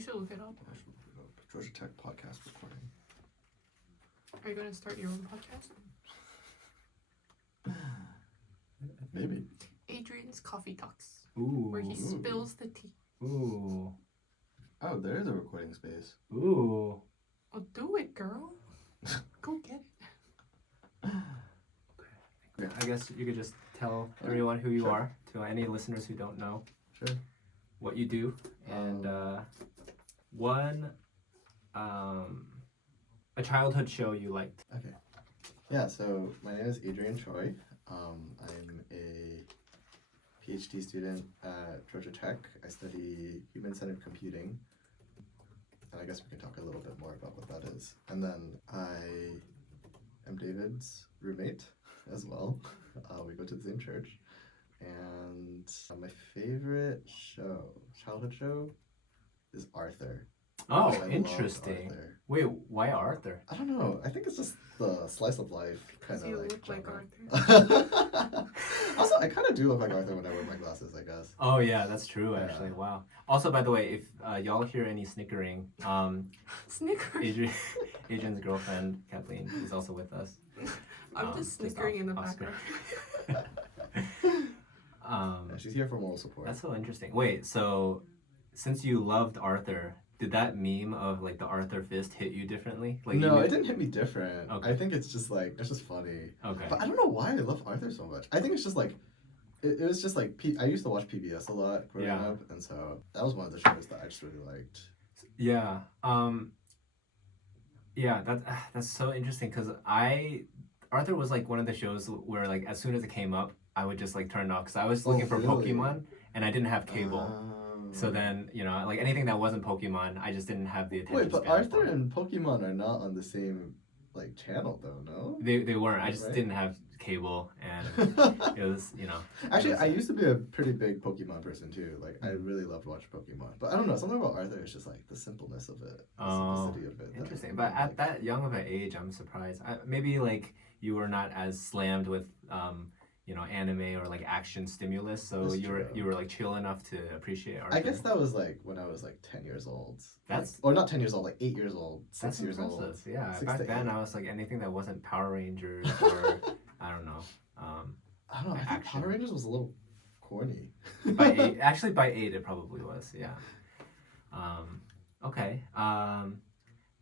You should look it up. I should look it up. Georgia Tech podcast recording. Are you gonna start your own podcast? Maybe. Adrian's Coffee Talks, Ooh. where he spills the tea. Ooh. Oh, there's a recording space. Ooh. Oh, do it, girl. Go get it. Okay. I guess you could just tell everyone who you Sure. are, to any listeners who don't know Sure. what you do, and a childhood show you liked. Okay. Yeah, so my name is Adrian Choi. I'm a PhD student at Georgia Tech. I study human-centered computing. And I guess we can talk a little bit more about what that is. And then I am David's roommate as well. We go to the same church. And my favorite childhood show, is Arthur. Oh, I loved interesting. Arthur. Wait, why Arthur? I don't know. I think it's just the slice of life kind Because of you like look like genre. Arthur. Also, I kind of do look like Arthur when I wear my glasses, I guess. Oh yeah, that's true Yeah. actually. Wow. Also, by the way, if y'all hear any snickering, Snickers. Adrian's girlfriend Kathleen is also with us. I'm just snickering in the off background. Yeah, she's here for moral support. That's so interesting. Wait, so since you loved Arthur, did that meme of like the Arthur fist hit you differently? Like No, you it didn't hit me different. Okay. I think it's just like, it's just funny. Okay. But I don't know why I love Arthur so much. I think it's just like, it was just like, I used to watch PBS a lot growing Yeah. up, and so that was one of the shows that I just really liked. Yeah. Yeah, that's so interesting because Arthur was like one of the shows where like as soon as it came up, I would just like turn it off because I was looking for really? Pokemon and I didn't have cable. So then, like anything that wasn't Pokemon, I just didn't have the attention. Wait, but span Arthur for it. and Pokemon are not on the same like channel though, no? They weren't. I just Right? didn't have cable, and it was Actually, it was- I used to be a pretty big Pokemon person too. Like, I really loved watching Pokemon. But I don't know, something about Arthur is just like the simpleness of it, the Oh, simplicity of it. that interesting. I But at like. that young of an age, I'm surprised. Maybe like you were not as slammed with anime or like action stimulus, so That's you true. were like chill enough to appreciate Arthur. I guess that was like when I was like 10 years old. That's- or not 10 years old, like 8 years old, 6 That's years impressive. old. Yeah, 6 back to then 8. I was like anything that wasn't Power Rangers or I don't know. I don't know, I think action. Power Rangers was a little corny. By 8, actually by 8 it probably was. Yeah. Okay.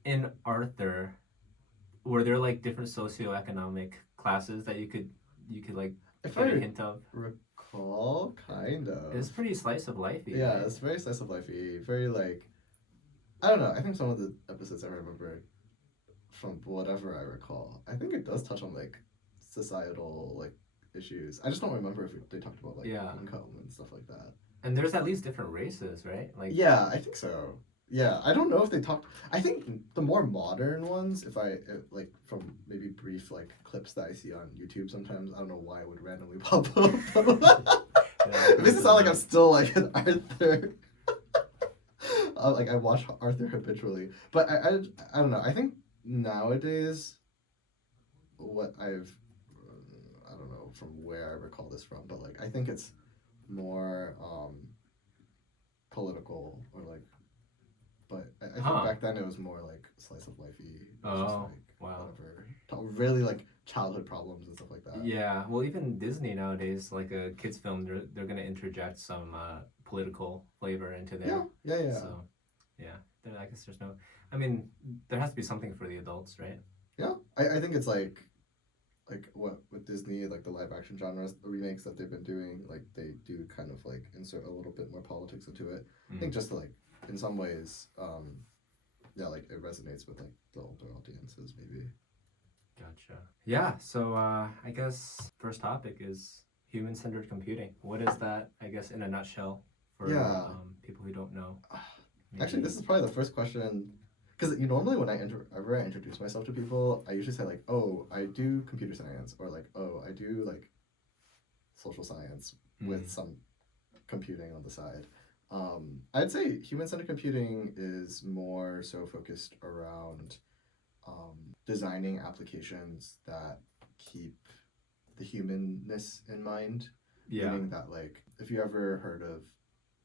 In Arthur, were there like different socioeconomic classes that you could like If get a I hint of? recall, kind of. It's pretty slice of lifey. Yeah, right? it's very slice of lifey, very like, I don't know. I think some of the episodes I remember from whatever I recall, I think it does touch on like societal like issues. I just don't remember if they talked about like Yeah. income and stuff like that. And there's at least different races, right? Like Yeah, I think so. Yeah, I don't know if they talked. I think the more modern ones, if I like from maybe brief like clips that I see on YouTube sometimes, I don't know why it would randomly pop up. It makes it sound like I'm still like an Arthur. Like I watch Arthur habitually, but I don't know. I think nowadays, what I've I don't know from where I recall this from, but like I think it's more political or like. But I think Huh. back then it was more like slice of lifey. Oh, wow. Whatever. Really like childhood problems and stuff like that. Yeah, well, even Disney nowadays, like a kids' film, they're gonna interject some political flavor into there. Yeah. So, yeah, I guess there's no. I mean, there has to be something for the adults, right? Yeah, I think it's like what with Disney, like the live action genres, the remakes that they've been doing, like they do kind of like insert a little bit more politics into it. I think just to like in some ways, like it resonates with like the older audiences maybe. Gotcha. Yeah. So I guess first topic is human-centered computing. What is that? I guess in a nutshell for Yeah. People who don't know. Actually, this is probably the first question. Because normally when whenever I introduce myself to people, I usually say like, oh, I do computer science, or like, oh, I do like social science with some computing on the side. I'd say human-centered computing is more so focused around designing applications that keep the humanness in mind. Yeah. Meaning that like, if you ever heard of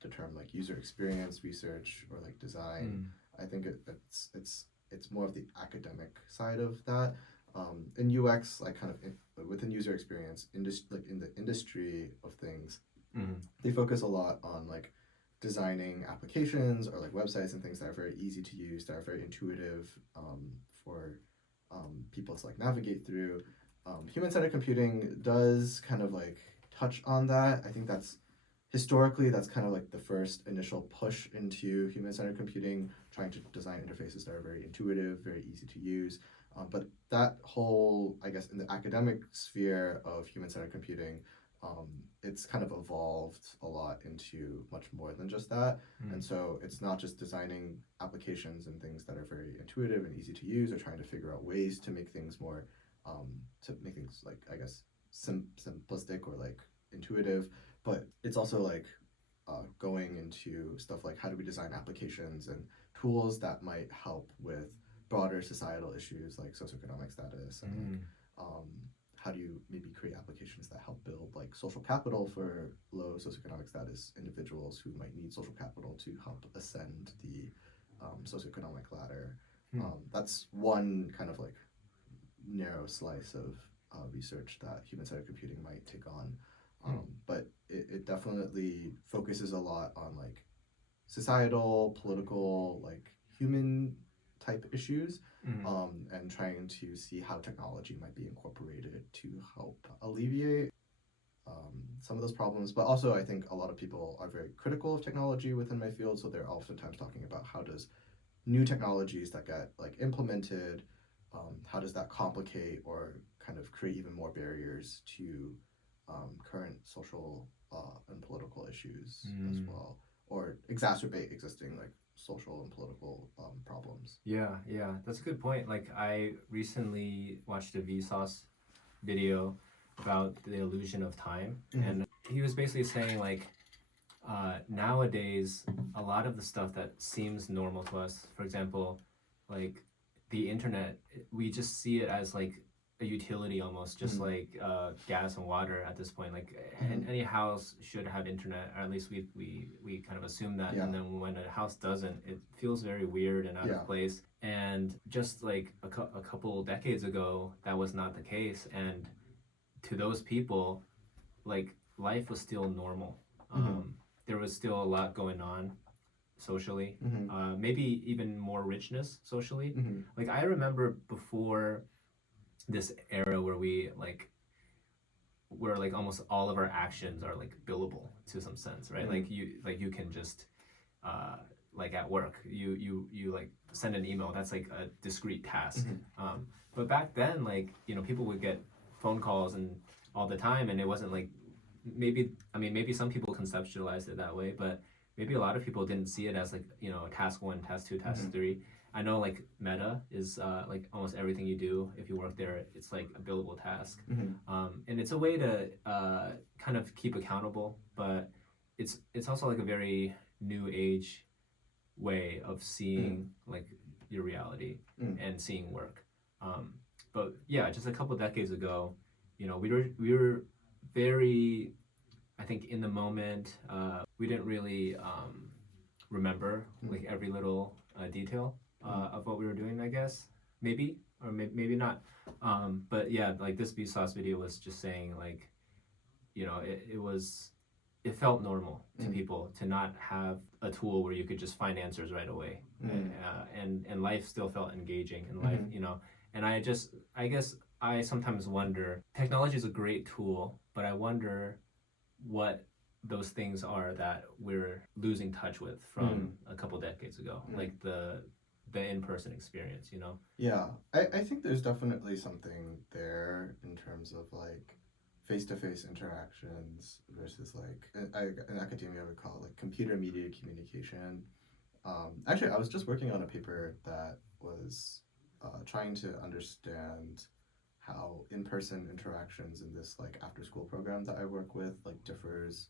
the term like user experience research or like design. I think it's more of the academic side of that. In UX, like kind of within user experience, like in the industry of things, they focus a lot on like designing applications or like websites and things that are very easy to use, that are very intuitive for people to like navigate through. Human-centered computing does kind of like touch on that. I think that's historically that's kind of like the first initial push into human-centered computing, trying to design interfaces that are very intuitive, very easy to use. But that whole, I guess, in the academic sphere of human-centered computing, it's kind of evolved a lot into much more than just that. And so it's not just designing applications and things that are very intuitive and easy to use, or trying to figure out ways to make things more, to make things like, I guess, simplistic or like intuitive, but it's also like going into stuff like how do we design applications and tools that might help with broader societal issues like socioeconomic status and like, how do you maybe create applications that help build like social capital for low socioeconomic status individuals who might need social capital to help ascend the socioeconomic ladder. That's one kind of like narrow slice of research that human-centered computing might take on. But it definitely focuses a lot on like societal, political, like human type issues, and trying to see how technology might be incorporated to help alleviate some of those problems. But also I think a lot of people are very critical of technology within my field, so they're oftentimes talking about how does new technologies that get like implemented, how does that complicate or kind of create even more barriers to current social and political issues as well, or exacerbate existing like social and political problems. Yeah, that's a good point. Like I recently watched a Vsauce video about the illusion of time, and he was basically saying like nowadays a lot of the stuff that seems normal to us, for example, like the internet, we just see it as like a utility almost, just like gas and water at this point. Like any house should have internet, or at least we kind of assume that. And then when a house doesn't, it feels very weird and out of place. And just like a couple decades ago, that was not the case. And to those people, like life was still normal. There was still a lot going on socially, maybe even more richness socially. Like I remember before this era where where like almost all of our actions are like billable to some sense, right? Like you can just like at work you like send an email, that's like a discrete task. But back then, like, you know, people would get phone calls and all the time, and it wasn't like, maybe some people conceptualized it that way, but maybe a lot of people didn't see it as like, you know, task 1, task 2, task 3. I know like Meta is like almost everything you do, if you work there, it's like a billable task. And it's a way to kind of keep accountable, but it's also like a very new age way of seeing like your reality and seeing work. But yeah, just a couple decades ago, you know, we were very, I think, in the moment. We didn't really remember like every little detail of what we were doing, I guess. Maybe, or maybe not. But yeah, like this Vsauce video was just saying like, you know, it felt normal to people to not have a tool where you could just find answers right away. And life still felt engaging, and life, you know. And I guess I sometimes wonder, technology is a great tool, but I wonder what those things are that we're losing touch with from a couple decades ago, like the in-person experience, you know? Yeah, I think there's definitely something there in terms of like face-to-face interactions versus like, in academia we call it like computer-mediated communication. Actually, I was just working on a paper that was trying to understand how in-person interactions in this like after-school program that I work with like differs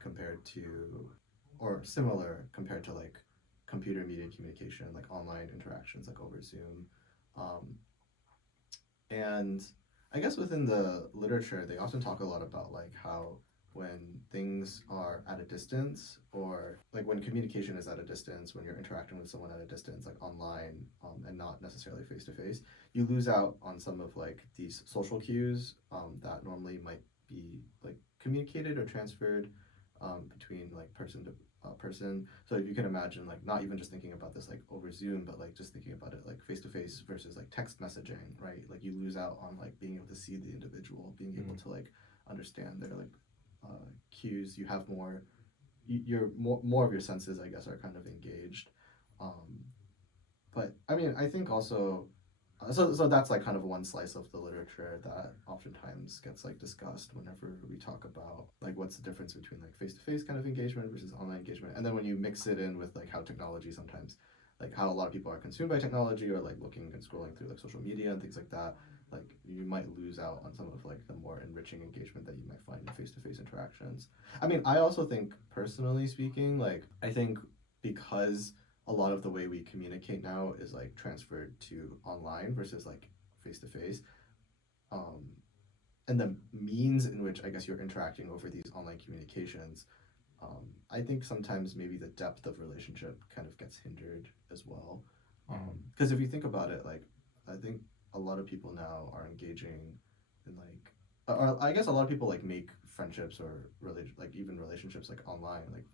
compared to, or similar compared to like computer-mediated communication, like online interactions like over Zoom. And I guess within the literature, they often talk a lot about like how when things are at a distance, or like when communication is at a distance, when you're interacting with someone at a distance, like online, and not necessarily face to face, you lose out on some of like these social cues that normally might be like communicated or transferred between like person to person. So if you can imagine, like not even just thinking about this like over Zoom, but like just thinking about it like face to face versus like text messaging, right? Like you lose out on like being able to see the individual, being able to like understand their like cues. You have more, you're more of your senses, I guess, are kind of engaged. But I mean, I think also, so that's like kind of one slice of the literature that oftentimes gets like discussed whenever we talk about like what's the difference between like face-to-face kind of engagement versus online engagement, and then when you mix it in with like how technology sometimes, like how a lot of people are consumed by technology, or like looking and scrolling through like social media and things like that, like you might lose out on some of like the more enriching engagement that you might find in face-to-face interactions. I mean, I also think, personally speaking, like I think because a lot of the way we communicate now is like transferred to online versus like face to face, and the means in which I guess you're interacting over these online communications, I think sometimes maybe the depth of relationship kind of gets hindered as well. Because if you think about it, like I think a lot of people now are engaging in like, or I guess a lot of people like make friendships or like even relationships like online, like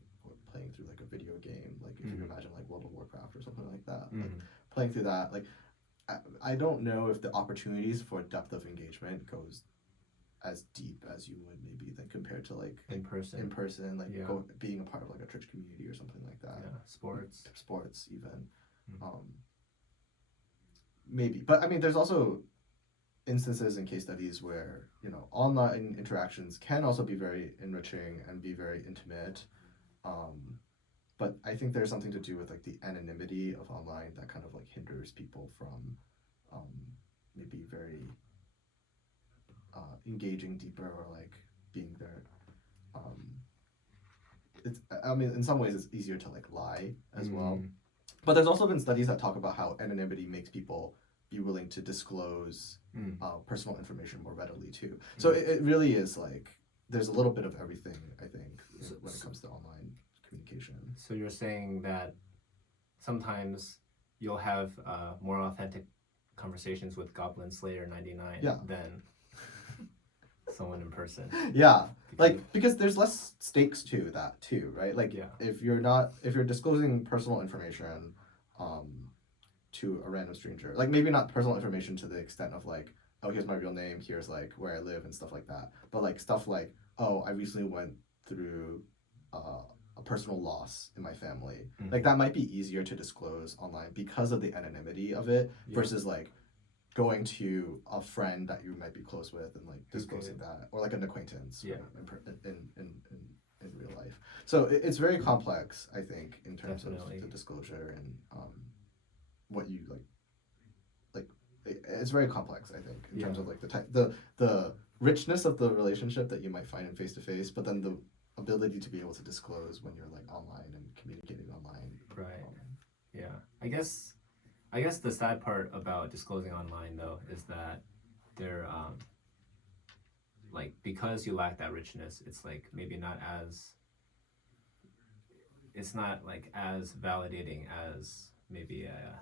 playing through like a video game, like if you imagine like World of Warcraft or something like that, like playing through that, like I don't know if the opportunities for depth of engagement goes as deep as you would maybe then compared to like in person, like being a part of like a church community or something like that. Sports even. Maybe, but I mean, there's also instances and case studies where, you know, online interactions can also be very enriching and be very intimate. But I think there's something to do with like the anonymity of online that kind of like hinders people from maybe very engaging deeper, or like being there. It's, I mean, in some ways it's easier to like lie as well. But there's also been studies that talk about how anonymity makes people be willing to disclose personal information more readily too. So it really is like, there's a little bit of everything, I think, when it comes to online communication. So you're saying that sometimes you'll have more authentic conversations with Goblin Slayer 99 than someone in person. Yeah, because there's less stakes to that too, right? Like if you're disclosing personal information to a random stranger, like maybe not personal information to the extent of like, oh, here's my real name, here's like where I live and stuff like that, but like stuff like, oh, I recently went through a personal loss in my family, like that might be easier to disclose online because of the anonymity of it versus like going to a friend that you might be close with and like disclosing that, or like an acquaintance in real life. So it's very complex, I think, in terms of the disclosure and what you like it's very complex, I think, in terms of like the richness of the relationship that you might find in face to face, but then the ability to be able to disclose when you're like online and communicating online. Right. I guess the sad part about disclosing online though is that they're like, because you lack that richness, it's like maybe not as, it's not like as validating as maybe a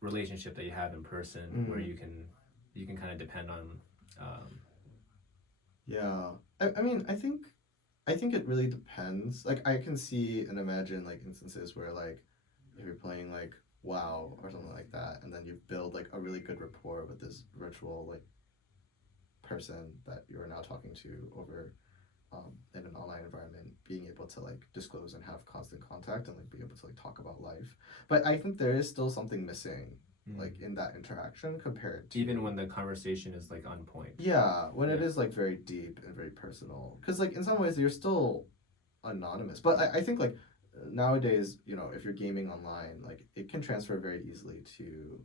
relationship that you have in person where you can kind of depend on. I mean, I think it really depends. Like I can see and imagine like instances where like if you're playing like WoW or something like that, and then you build like a really good rapport with this virtual like person that you're now talking to over in an online environment, being able to like disclose and have constant contact and like be able to like talk about life. But I think there is still something missing like in that interaction compared to, even when the conversation is like on point. When it is like very deep and very personal, because like in some ways you're still anonymous, but I think like nowadays, you know, if you're gaming online, like it can transfer very easily to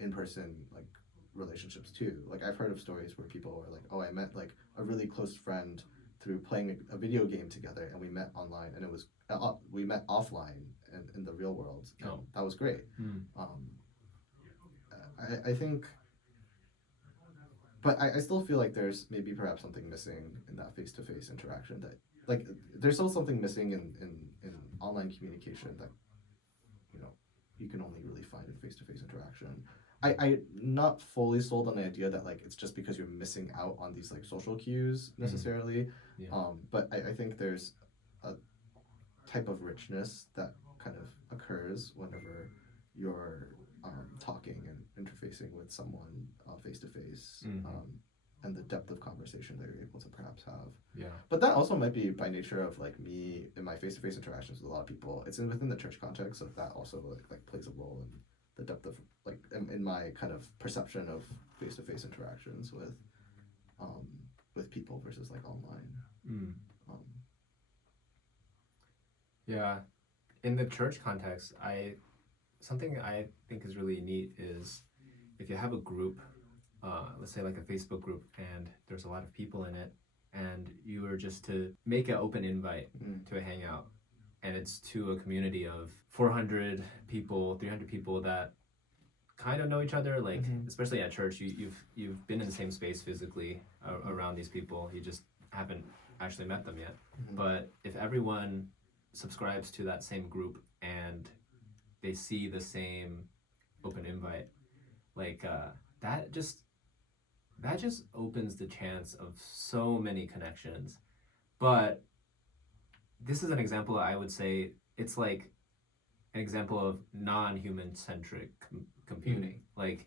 in-person like relationships too. Like I've heard of stories where people were like, oh, I met like a really close friend through playing a video game together, and we met online, and it was we met offline in the real world, and that was great. I think but I still feel like there's maybe perhaps something missing in that face-to-face interaction, that like there's still something missing in online communication that, you know, you can only really find in face-to-face interaction. I not fully sold on the idea that like it's just because you're missing out on these like social cues necessarily. Yeah. But I think there's a type of richness that kind of occurs whenever you're talking and interfacing with someone face to face, and the depth of conversation that you're able to perhaps have. Yeah. But that also might be by nature of like me in my face to face interactions with a lot of people. It's within the church context, so that also like plays a role in the depth of like in my kind of perception of face to face interactions with people versus like online. Yeah, in the church context, something I think is really neat is if you have a group, let's say like a Facebook group, and there's a lot of people in it, and you were just to make an open invite to a hangout, and it's to a community of 400 people, 300 people that kind of know each other, like especially at church, you've been in the same space physically around these people, you just haven't actually met them yet. But if everyone subscribes to that same group and they see the same open invite, like that just opens the chance of so many connections. But this is an example, I would say it's like an example of non-human centric computing. Like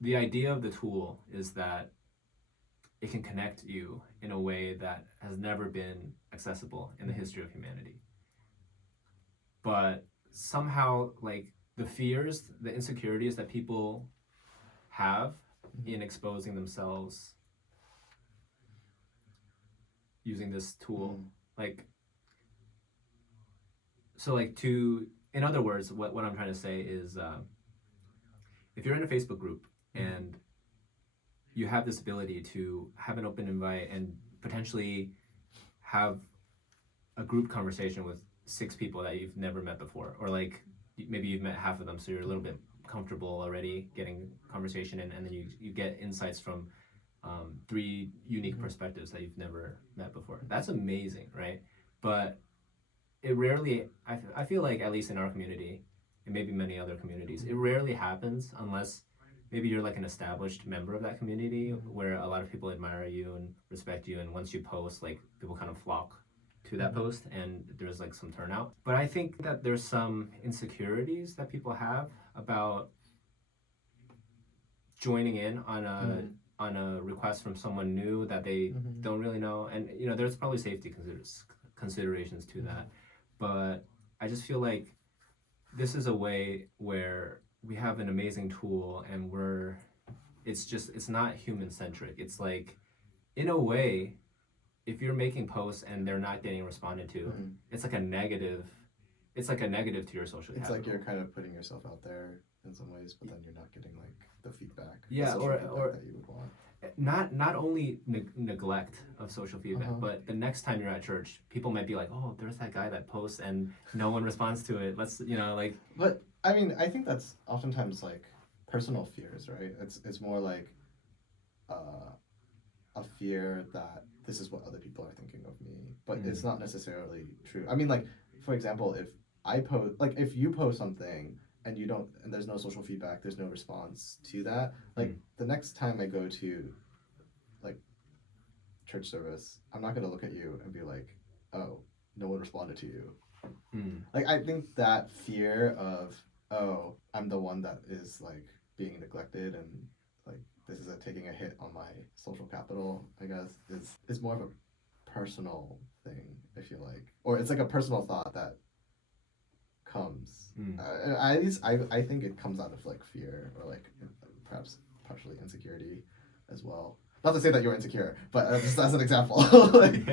the idea of the tool is that it can connect you in a way that has never been accessible in the history of humanity. But somehow, like the fears, the insecurities that people have in exposing themselves using this tool, like, so like in other words, what I'm trying to say is, if you're in a Facebook group and you have this ability to have an open invite and potentially have a group conversation with 6 people that you've never met before, or like maybe you've met half of them, so you're a little bit comfortable already getting conversation in, and then you get insights from 3 unique perspectives that you've never met before. That's amazing, right? But it rarely, I feel like, at least in our community, and maybe many other communities, it rarely happens unless maybe you're like an established member of that community where a lot of people admire you and respect you, and once you post, like people kind of flock to that post and there's like some turnout. But I think that there's some insecurities that people have about joining in on a request from someone new that they don't really know, and you know there's probably safety considerations to that. But I just feel like this is a way where we have an amazing tool, and it's not human centric. It's like, in a way, if you're making posts and they're not getting responded to, it's like a negative to your social capital. It's like you're kind of putting yourself out there in some ways, but then you're not getting like the feedback. Yeah, the or feedback that you would want. Not only neglect of social feedback, but the next time you're at church, people might be like, oh, there's that guy that posts and no one responds to it. Let's, like. But I mean, I think that's oftentimes like personal fears, right? It's more like a fear that this is what other people are thinking of me, but it's not necessarily true. I mean, like, for example, if you post something and you don't, and there's no social feedback, there's no response to that, like the next time I go to like church service, I'm not going to look at you and be like, oh, no one responded to you. Like, I think that fear of, oh, I'm the one that is like being neglected, and like this is taking a hit on my social capital, I guess, is more of a personal thing, I feel like, or it's like a personal thought that comes. At least I think it comes out of like fear, or like perhaps partially insecurity as well. Not to say that you're insecure, but just as an example. Like,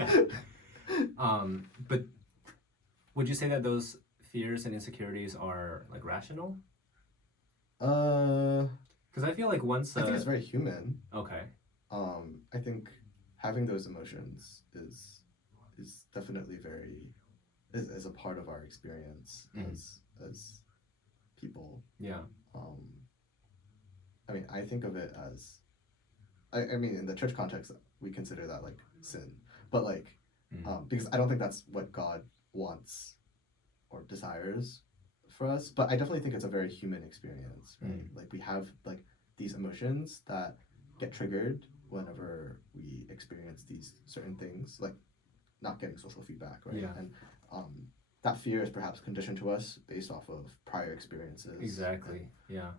but would you say that those fears and insecurities are like rational? Because I feel like once I think it's very human. Okay. I think having those emotions is definitely is a part of our experience as people. Yeah. I mean, I think of it as I mean, in the church context, we consider that like sin, but like, Mm. because I don't think that's what God wants or desires for us. But I definitely think it's a very human experience, right? Like we have like these emotions that get triggered whenever we experience these certain things, like not getting social feedback, right? Yeah. And that fear is perhaps conditioned to us based off of prior experiences. Exactly. And, Yeah.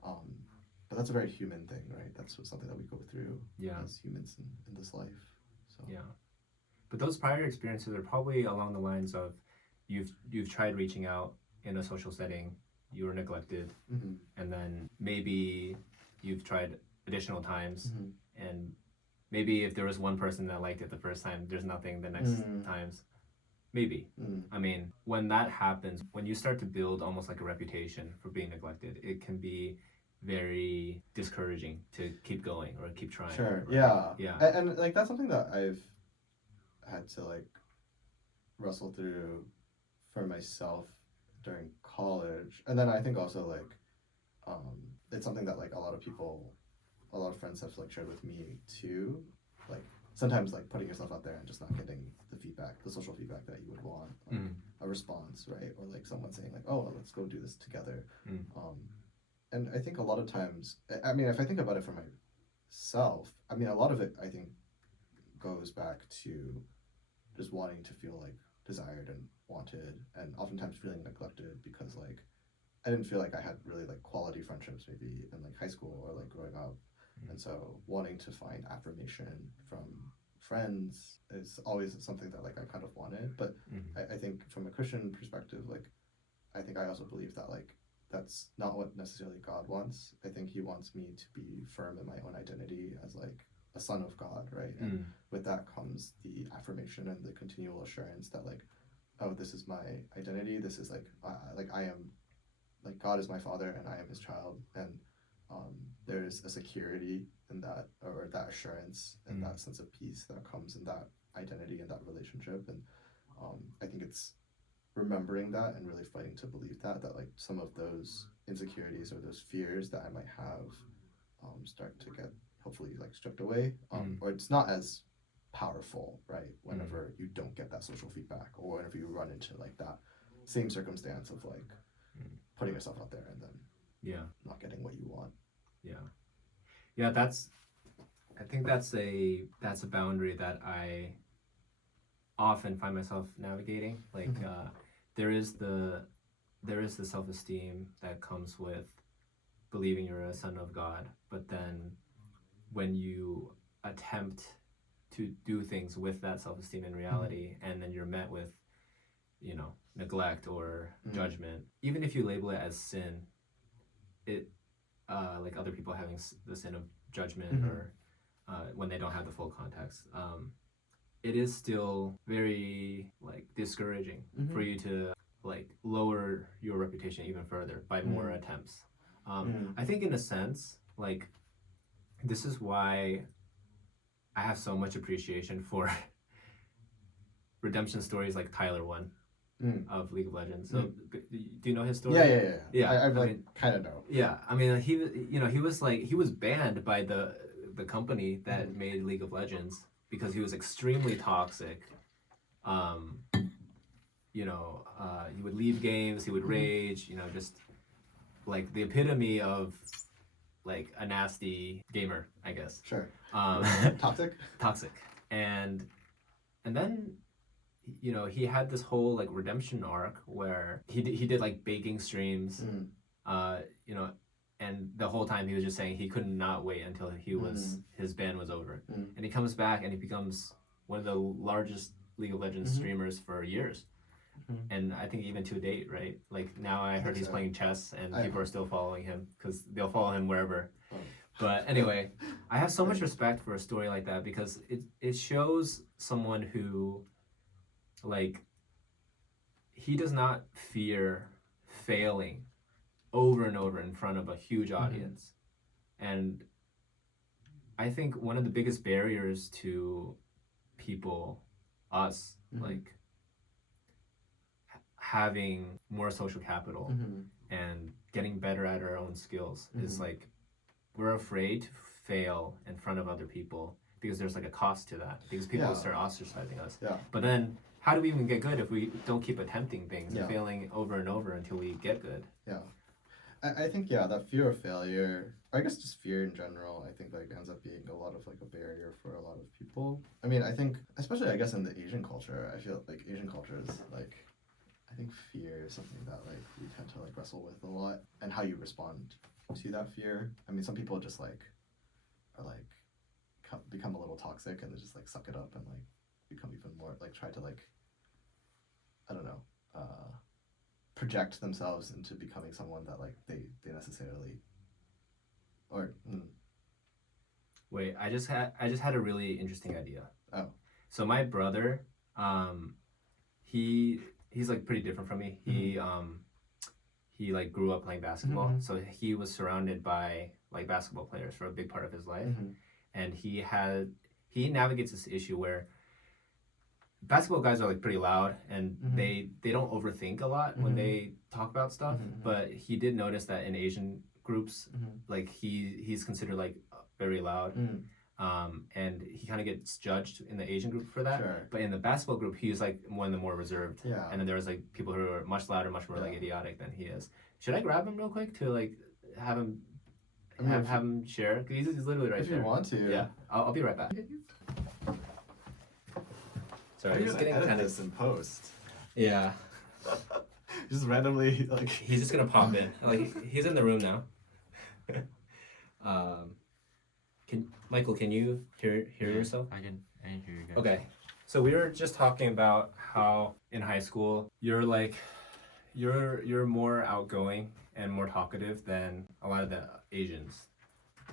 but that's a very human thing, right? That's something that we go through Yeah. as humans in this life. So Yeah. But those prior experiences are probably along the lines of you've tried reaching out in a social setting, you were neglected, and then maybe you've tried additional times, and maybe if there was one person that liked it the first time, there's nothing the next times. Maybe. I mean, when that happens, when you start to build almost like a reputation for being neglected, it can be very discouraging to keep going or keep trying. Sure. Right? Yeah. Yeah. And like that's something that I've had to like wrestle through for myself during college, and then I think also like it's something that like a lot of friends have like shared with me too, like sometimes like putting yourself out there and just not getting the social feedback that you would want, like a response, right? Or like someone saying like, oh, let's go do this together. And I think a lot of times, I mean, if I think about it for myself, I mean, a lot of it I think goes back to just wanting to feel like desired and wanted, and oftentimes feeling neglected because like I didn't feel like I had really like quality friendships maybe in like high school or like growing up. And so wanting to find affirmation from friends is always something that like I kind of wanted. But I think from a Christian perspective, like I think I also believe that like that's not what necessarily God wants. I think he wants me to be firm in my own identity as like a son of God, right? And with that comes the affirmation and the continual assurance that like, oh, this is my identity. This is like I am, like God is my father and I am his child, and there's a security in that, or that assurance and that sense of peace that comes in that identity and that relationship. And I think it's remembering that and really fighting to believe that like some of those insecurities or those fears that I might have start to get hopefully like stripped away, or it's not as powerful, right? Whenever you don't get that social feedback, or whenever you run into like that same circumstance of like putting yourself out there and then not getting what you want. Yeah, I think that's a boundary that I often find myself navigating. Like there is the self-esteem that comes with believing you're a son of God, but then when you attempt to do things with that self-esteem in reality, and then you're met with, you know, neglect or judgment, even if you label it as sin, it like other people having the sin of judgment, or when they don't have the full context, it is still very like discouraging for you to like lower your reputation even further by more attempts. I think in a sense, like this is why I have so much appreciation for redemption stories like Tyler one of League of Legends. So do you know his story? Yeah. I like kind of know. Yeah, I mean he was banned by the company that made League of Legends because he was extremely toxic. He would leave games, he would rage, just like the epitome of like a nasty gamer, I guess. Sure. Toxic. And then he had this whole like redemption arc where he did like baking streams, and the whole time he was just saying he could not wait until his ban was over, and he comes back and he becomes one of the largest League of Legends streamers for years, and I think even to date, right? Like now I heard he's playing chess and people are still following him because they'll follow him wherever. But anyway, I have so much respect for a story like that because it shows someone who, like, he does not fear failing over and over in front of a huge audience. And I think one of the biggest barriers to people, us, like having more social capital and getting better at our own skills is like we're afraid to fail in front of other people because there's like a cost to that because people Yeah. start ostracizing us. Yeah. But then how do we even get good if we don't keep attempting things Yeah. and failing over and over until we get good? Yeah. I think, yeah, that fear of failure, I guess just fear in general, I think like ends up being a lot of like a barrier for a lot of people. I mean, I think, especially I guess in the Asian culture, I feel like Asian culture is like, I think fear is something that like we tend to like wrestle with a lot, and how you respond to that fear. I mean, some people just like are like become a little toxic and they just like suck it up and like become even more like try to like, I don't know, project themselves into becoming someone that like they necessarily or Wait, I just had a really interesting idea. Oh. So my brother, he's like pretty different from me. He like grew up playing basketball, Mhm. so he was surrounded by like basketball players for a big part of his life, and he navigates this issue where basketball guys are like pretty loud and they don't overthink a lot when they talk about stuff, but he did notice that in Asian groups like he's considered like very loud, and he kind of gets judged in the Asian group for that. Sure. But in the basketball group he's like one of the more reserved, Yeah. and then there's like people who are much louder, much more like idiotic than he is. Should I grab him real quick to like have him have him share? 'Cause he's literally right if there. you want to. Yeah, I'll be right back. Sorry, Are I'm you just gonna getting edit kind of this in post? yeah. Just randomly like He's just gonna pop in. Like he's in the room now. Can you hear yourself? I can hear you guys. Okay. So we were just talking about how in high school you're like you're more outgoing and more talkative than a lot of the Asians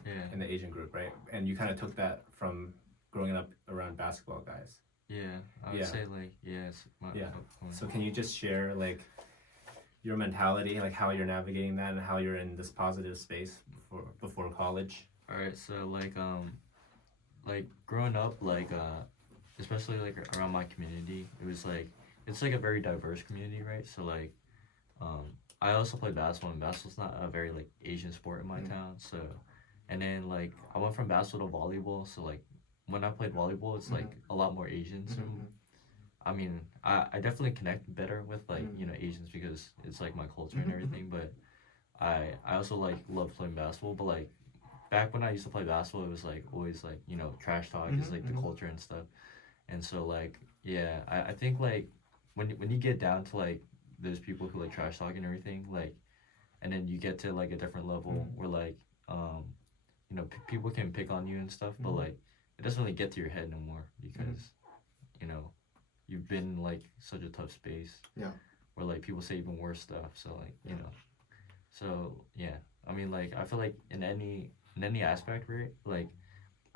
Yeah. in the Asian group, right? And you kind of took that from growing up around basketball guys. Yeah. I would Yeah. say like yes. Yeah. So can you just share like your mentality, like how you're navigating that and how you're in this positive space before college? All right. So like growing up, especially like around my community, it was like it's like a very diverse community, right? So like, I also play basketball, and basketball's not a very like Asian sport in my town. So, and then like I went from basketball to volleyball. So like when I played volleyball, it's like a lot more Asians. I mean, I definitely connect better with like Asians because it's like my culture and everything. But I also like love playing basketball. But like back when I used to play basketball, it was like always like trash talk is like the culture and stuff. And so like yeah, I think like when you get down to like those people who like trash talk and everything, like, and then you get to like a different level where like people can pick on you and stuff, but like it doesn't really get to your head no more because you've been in like such a tough space where like people say even worse stuff. So like so yeah, I mean like I feel like in any aspect, right, like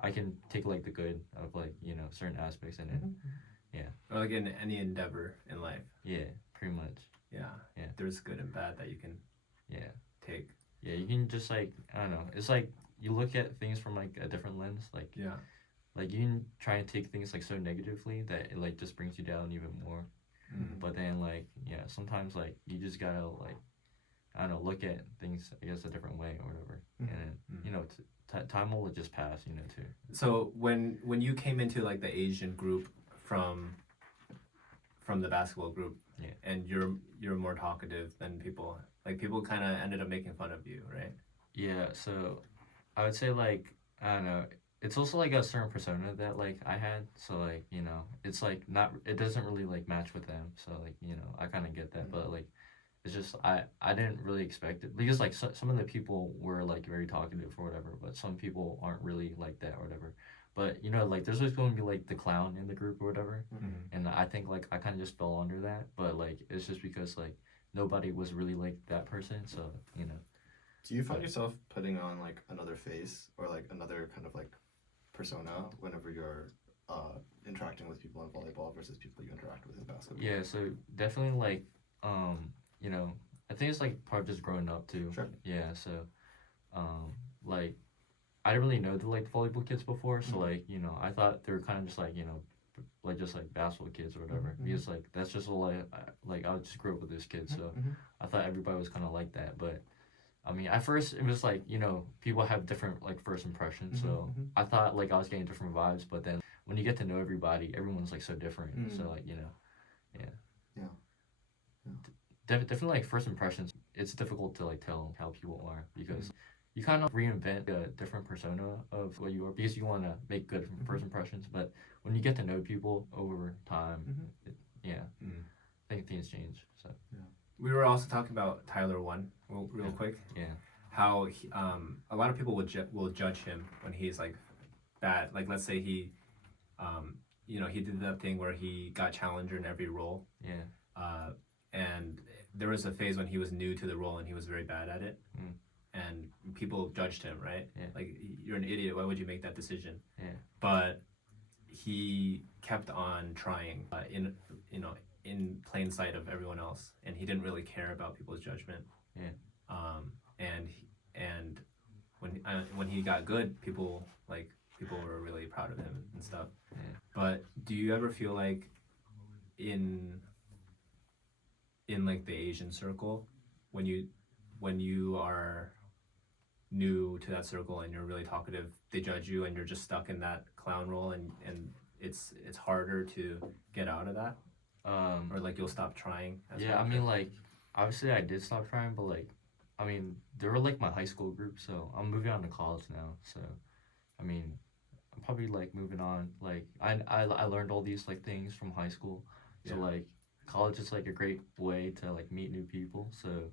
I can take like the good of like certain aspects in it. Or like in any endeavor in life. Yeah, pretty much. Yeah. Yeah. There's good and bad that you can take. Yeah, you can just like I don't know. It's like you look at things from like a different lens. Like like you can try and take things like so negatively that it like just brings you down even more. But then like sometimes like you just gotta like I don't know, look at things I guess a different way or whatever. And time will just pass, too. So when you came into like the Asian group from the basketball group, and you're more talkative than people, like people kind of ended up making fun of you, right? Yeah, so I would say like I don't know, it's also like a certain persona that like I had, so like it's like not, it doesn't really like match with them, so like I kind of get that, but like it's just I didn't really expect it because like some of the people were like very talkative or whatever, but some people aren't really like that or whatever. But like there's always going to be like the clown in the group or whatever, and I think like I kind of just fell under that. But like it's just because like nobody was really like that person, so Do you find yourself putting on like another face or like another kind of like persona whenever you're interacting with people in volleyball versus people you interact with in basketball? Yeah, so definitely like I think it's like part of just growing up too. Sure. Yeah, so like I didn't really know the like volleyball kids before, so like I thought they were kind of just like like just like basketball kids or whatever, because like that's just all I just grew up with this kid, so I thought everybody was kind of like that. But I mean, at first it was like, people have different like first impressions. So mhm. I thought like I was getting different vibes, but then when you get to know everybody, everyone's like so different. So Mm. like, yeah. Yeah. Definitely like first impressions, it's difficult to like tell how people are because you kind of reinvent a different persona of what you are because you want to make good first impressions. But when you get to know people over time, yeah, Mm. I think things change. So We were also talking about Tyler One real Yeah. quick. yeah, How a lot of people will judge him when he's like bad. Like let's say he, he did that thing where he got challenger in every role. yeah, And there was a phase when he was new to the role and he was very bad at it. Mm. And people judged him, right? Yeah. Like you're an idiot. Why would you make that decision? Yeah. But he kept on trying in plain sight of everyone else, and he didn't really care about people's judgment. Yeah. And when he got good, people were really proud of him and stuff. Yeah. But do you ever feel like in like the Asian circle, when you are new to that circle and you're really talkative, they judge you and you're just stuck in that clown role, and it's harder to get out of that, or like you'll stop trying as Yeah, I much, mean, or- like, obviously I did stop trying, but, like, I mean, they were, like, my high school group, so I'm moving on to college now, so, I mean, I'm probably, like, moving on, like, I learned all these, like, things from high school, so, Yeah. like, college is, like, a great way to, like, meet new people, so,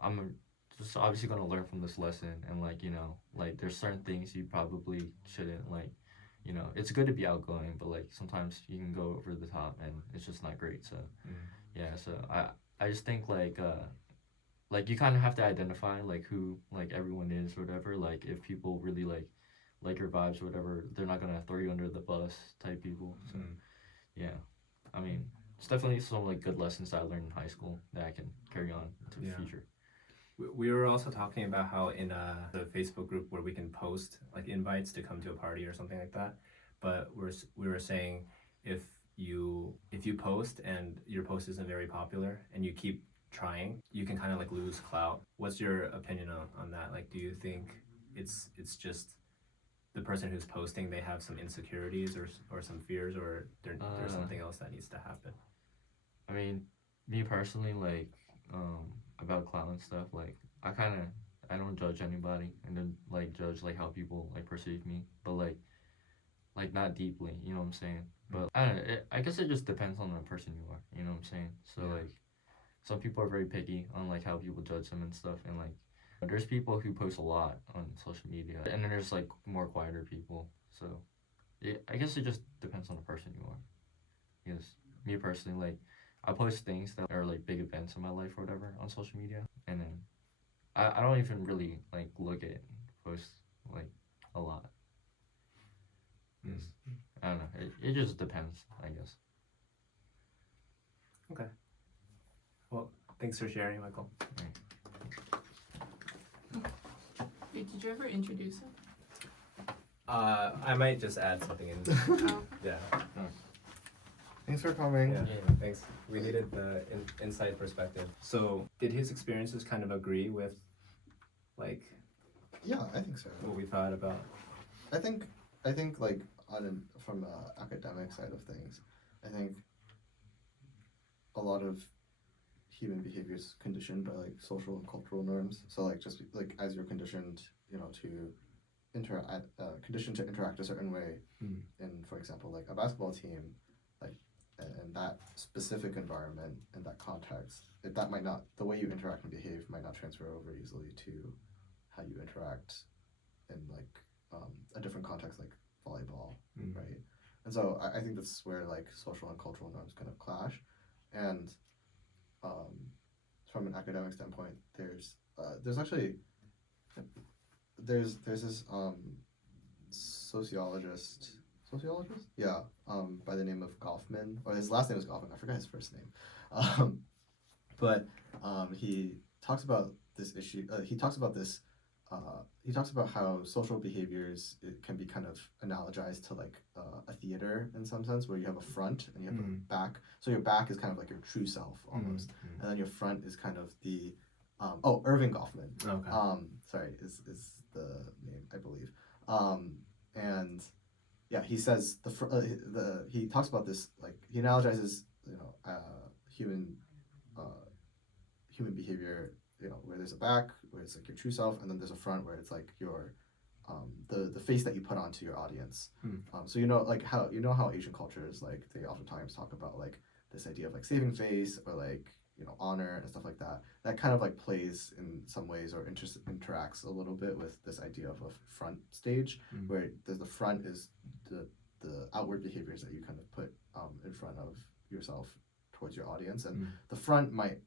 I'm just obviously gonna learn from this lesson, and, like, like, there's certain things you probably shouldn't, like, it's good to be outgoing, but, like, sometimes you can go over the top, and it's just not great, so, yeah, so I just think like you kind of have to identify like who like everyone is or whatever. Like if people really like your vibes or whatever, they're not gonna throw you under the bus type people. So yeah, I mean it's definitely some like good lessons that I learned in high school that I can carry on into the Yeah. future. We were also talking about how in the Facebook group where we can post like invites to come to a party or something like that, but we were saying if you post and your post isn't very popular and you keep trying, you can kind of like lose clout. What's your opinion on that? Like, do you think it's just the person who's posting, they have some insecurities or some fears, or there's something else that needs to happen? I mean, me personally, like about clout and stuff, like I don't judge anybody and then like judge like how people like perceive me, but like not deeply, you know what I'm saying? But I don't know, I guess it just depends on the person you are, you know what I'm saying? So Yeah. like some people are very picky on like how people judge them and stuff, and like there's people who post a lot on social media, and then there's like more quieter people. So I guess it just depends on the person you are. Because me personally, like I post things that are like big events in my life or whatever on social media, and then I don't even really like look at posts like a lot. I don't know. It just depends, I guess. Okay. Well, thanks for sharing, Michael. Did you ever introduce him? I might just add something in. Oh, Yeah. Thanks for coming. Yeah. Thanks. We needed the inside perspective. So, did his experiences kind of agree with, like, Yeah, I think so. what we thought about? I think like from the academic side of things, I think a lot of human behavior is conditioned by like social and cultural norms. So like just like as you're conditioned, to conditioned to interact a certain way in, for example, like a basketball team, like in that specific environment, in that context, that might not, the way you interact and behave might not transfer over easily to how you interact in like a different context like volleyball, right? And so I think that's where like social and cultural norms kind of clash. And from an academic standpoint, there's actually there's this sociologist, yeah, by the name of Goffman, or his last name is Goffman, I forgot his first name, but he talks about this issue, he talks about how social behaviors, it can be kind of analogized to like a theater in some sense, where you have a front and you have a back. So your back is kind of like your true self almost, and then your front is kind of the Irving Goffman. Okay. Sorry, is the name, I believe. And yeah, he says he talks about this, like he analogizes, human human behavior, where there's a back where it's like your true self, and then there's a front where it's like your the face that you put onto your audience. So like how Asian cultures, like they oftentimes talk about like this idea of like saving face, or like honor and stuff like that. That kind of like plays in some ways, or interacts a little bit with this idea of a front stage, where the front is the outward behaviors that you kind of put in front of yourself towards your audience, and the front might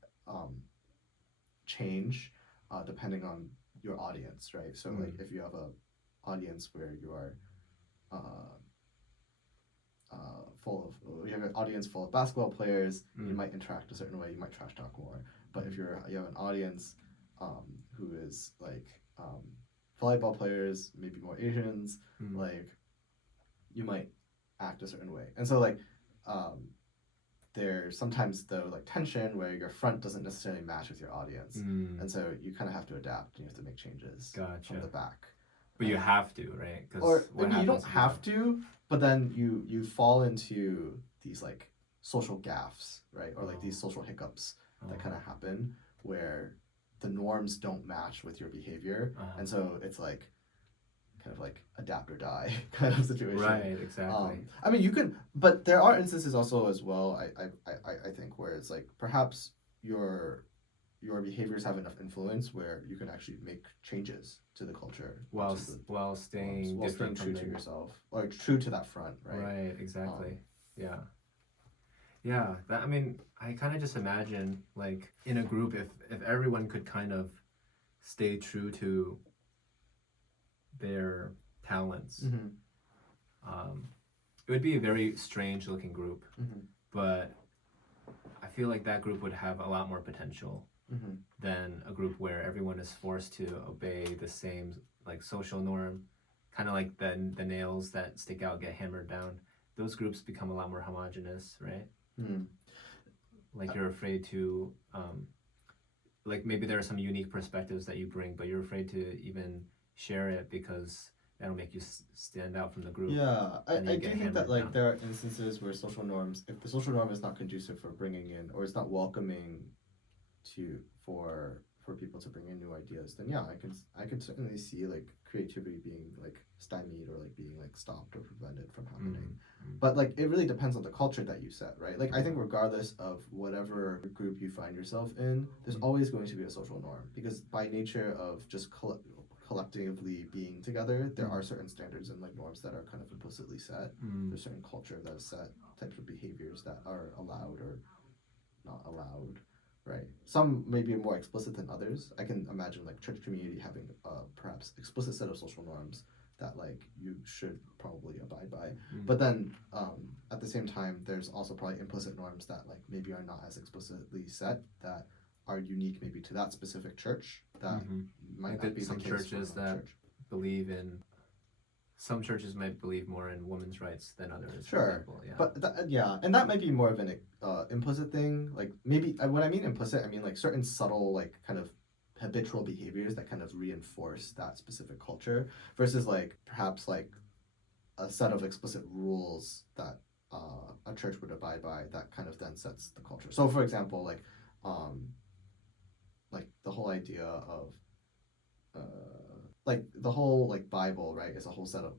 change depending on your audience, right? So like if you have a audience where you are you have an audience full of basketball players, you might interact a certain way, you might trash talk more. But if you have an audience who is like volleyball players, maybe more Asians, like you might act a certain way. And so like there's sometimes though like tension where your front doesn't necessarily match with your audience, and so you kind of have to adapt and you have to make changes from the back. But you have to, right? Or you don't have to, but then you fall into these like social gaffes, right? Or like these social hiccups that kind of happen where the norms don't match with your behavior, and so it's like kind of like adapt or die kind of situation. Right, exactly. I mean, you can, but there are instances also as well. I think where it's like perhaps your behaviors have enough influence where you can actually make changes to the culture while staying different true to yourself, or true to that front, right? Right, exactly. Yeah. That, I mean, I kind of just imagine like in a group, if everyone could kind of stay true to their talents, it would be a very strange looking group, but I feel like that group would have a lot more potential than a group where everyone is forced to obey the same like social norm, kind of like the nails that stick out get hammered down. Those groups become a lot more homogenous, right? Like you're afraid to like maybe there are some unique perspectives that you bring, but you're afraid to even share it because that'll make you stand out from the group. Yeah, I do think that like down. there are instances where social norms, if the social norm is not conducive for bringing in, or it's not welcoming for people to bring in new ideas, then yeah, I can certainly see like creativity being like stymied, or like being like stopped or prevented from happening. But like it really depends on the culture that you set, right? Like I think regardless of whatever group you find yourself in, there's always going to be a social norm, because by nature of just collectively being together, there are certain standards and like norms that are kind of implicitly set. There's certain culture that is set, types of behaviors that are allowed or not allowed, right? Some may be more explicit than others. I can imagine like church community having perhaps explicit set of social norms that like you should probably abide by. But then at the same time, there's also probably implicit norms that like maybe are not as explicitly set, that are unique maybe to that specific church, that might not be some the case churches for another that church. believe in. Some churches might believe more in women's rights than others. Sure, for example. Yeah. But and that might be more of an implicit thing. Like maybe when I mean implicit, I mean like certain subtle like kind of habitual behaviors that kind of reinforce that specific culture, versus like perhaps like a set of explicit rules that a church would abide by that kind of then sets the culture. So for example, like the whole idea of like the whole like Bible, right, is a whole set of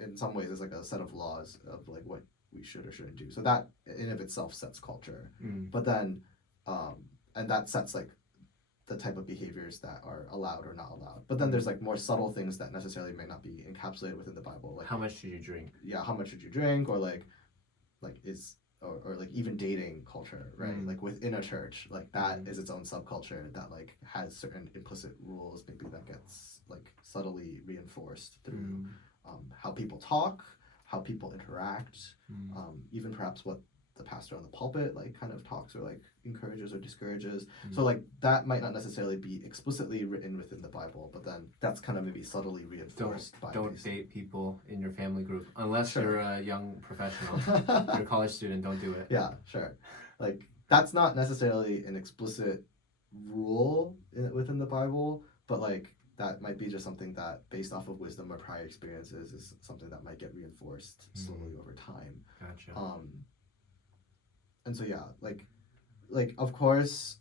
in some ways it's like a set of laws of like what we should or shouldn't do. So that in of itself sets culture. But then and that sets like the type of behaviors that are allowed or not allowed. But then there's like more subtle things that necessarily may not be encapsulated within the Bible, like how much should you drink? Yeah, how much should you drink, or like is or like even dating culture, right? Like within a church, like that is its own subculture that like has certain implicit rules, maybe that gets like subtly reinforced through how people talk, how people interact, even perhaps what the pastor on the pulpit like kind of talks or like encourages or discourages. So like that might not necessarily be explicitly written within the Bible, but then that's kind of maybe subtly reinforced by Don't these. date people in your family group unless you're a young professional. You're a college student, don't do it. Yeah, sure. Like that's not necessarily an explicit rule within the Bible, but like that might be just something that, based off of wisdom or prior experiences, is something that might get reinforced slowly over time. Gotcha. And so yeah, like of course,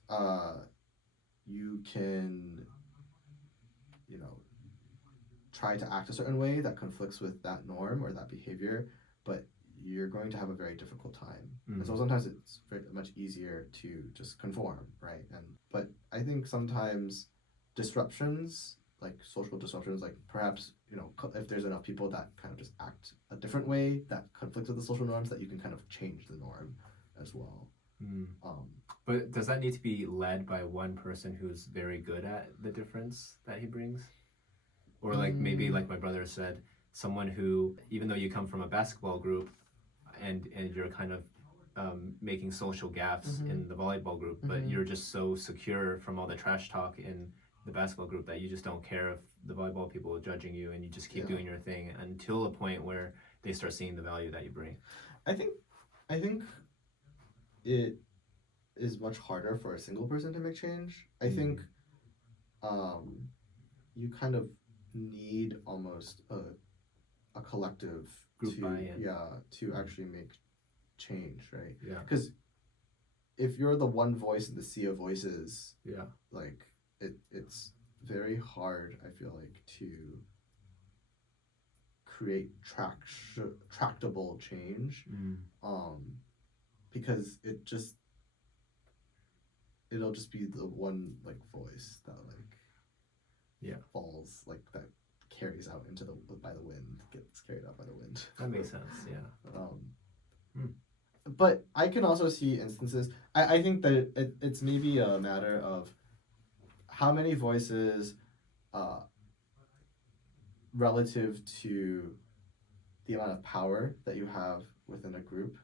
you can, you know, try to act a certain way that conflicts with that norm or that behavior, but you're going to have a very difficult time. And so sometimes it's very much easier to just conform, right? But I think sometimes disruptions, like social disruptions, like perhaps, you know, if there's enough people that kind of just act a different way that conflicts with the social norms, that you can kind of change the norm as well. But does that need to be led by one person who's very good at the difference that he brings? Or like maybe like my brother said, someone who, even though you come from a basketball group and you're kind of making social gaffes in the volleyball group, but you're just so secure from all the trash talk in the basketball group that you just don't care if the volleyball people are judging you, and you just keep doing your thing until a point where they start seeing the value that you bring. I think it is much harder for a single person to make change. I think you kind of need almost a collective Group to buy-in. to actually make change, right? Yeah. Because if you're the one voice in the sea of voices, Yeah. like it's very hard, I feel like, to create tractable change, because it'll just be the one like voice that like falls, like that carries out into the by the wind, gets carried out by the wind. That makes sense. Yeah. But I can also see instances. I think that it's maybe a matter of how many voices, relative to the amount of power that you have within a group.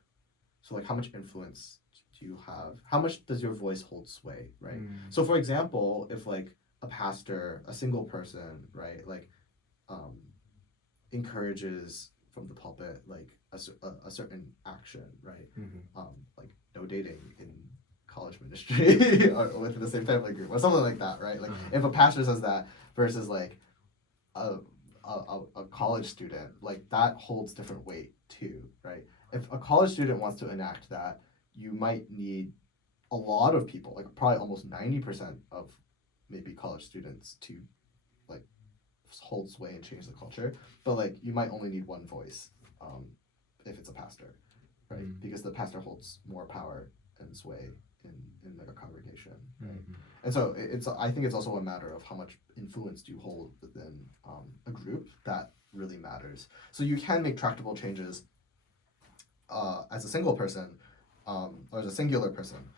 So like, how much influence do you have? How much does your voice hold sway, right? So for example, if like a pastor, a single person, right, like encourages from the pulpit like a certain action, right? Like no dating in college ministry or within the same family group or something like that, right? Like if a pastor says that versus like a college student, like that holds different weight too, right? If a college student wants to enact that, you might need a lot of people, like probably almost 90% of maybe college students to like hold sway and change the culture. But like you might only need one voice if it's a pastor, right? Because the pastor holds more power and sway in like a congregation, right? And so I think it's also a matter of how much influence do you hold within a group that really matters. So you can make tractable changes as a single person, or as a singular person,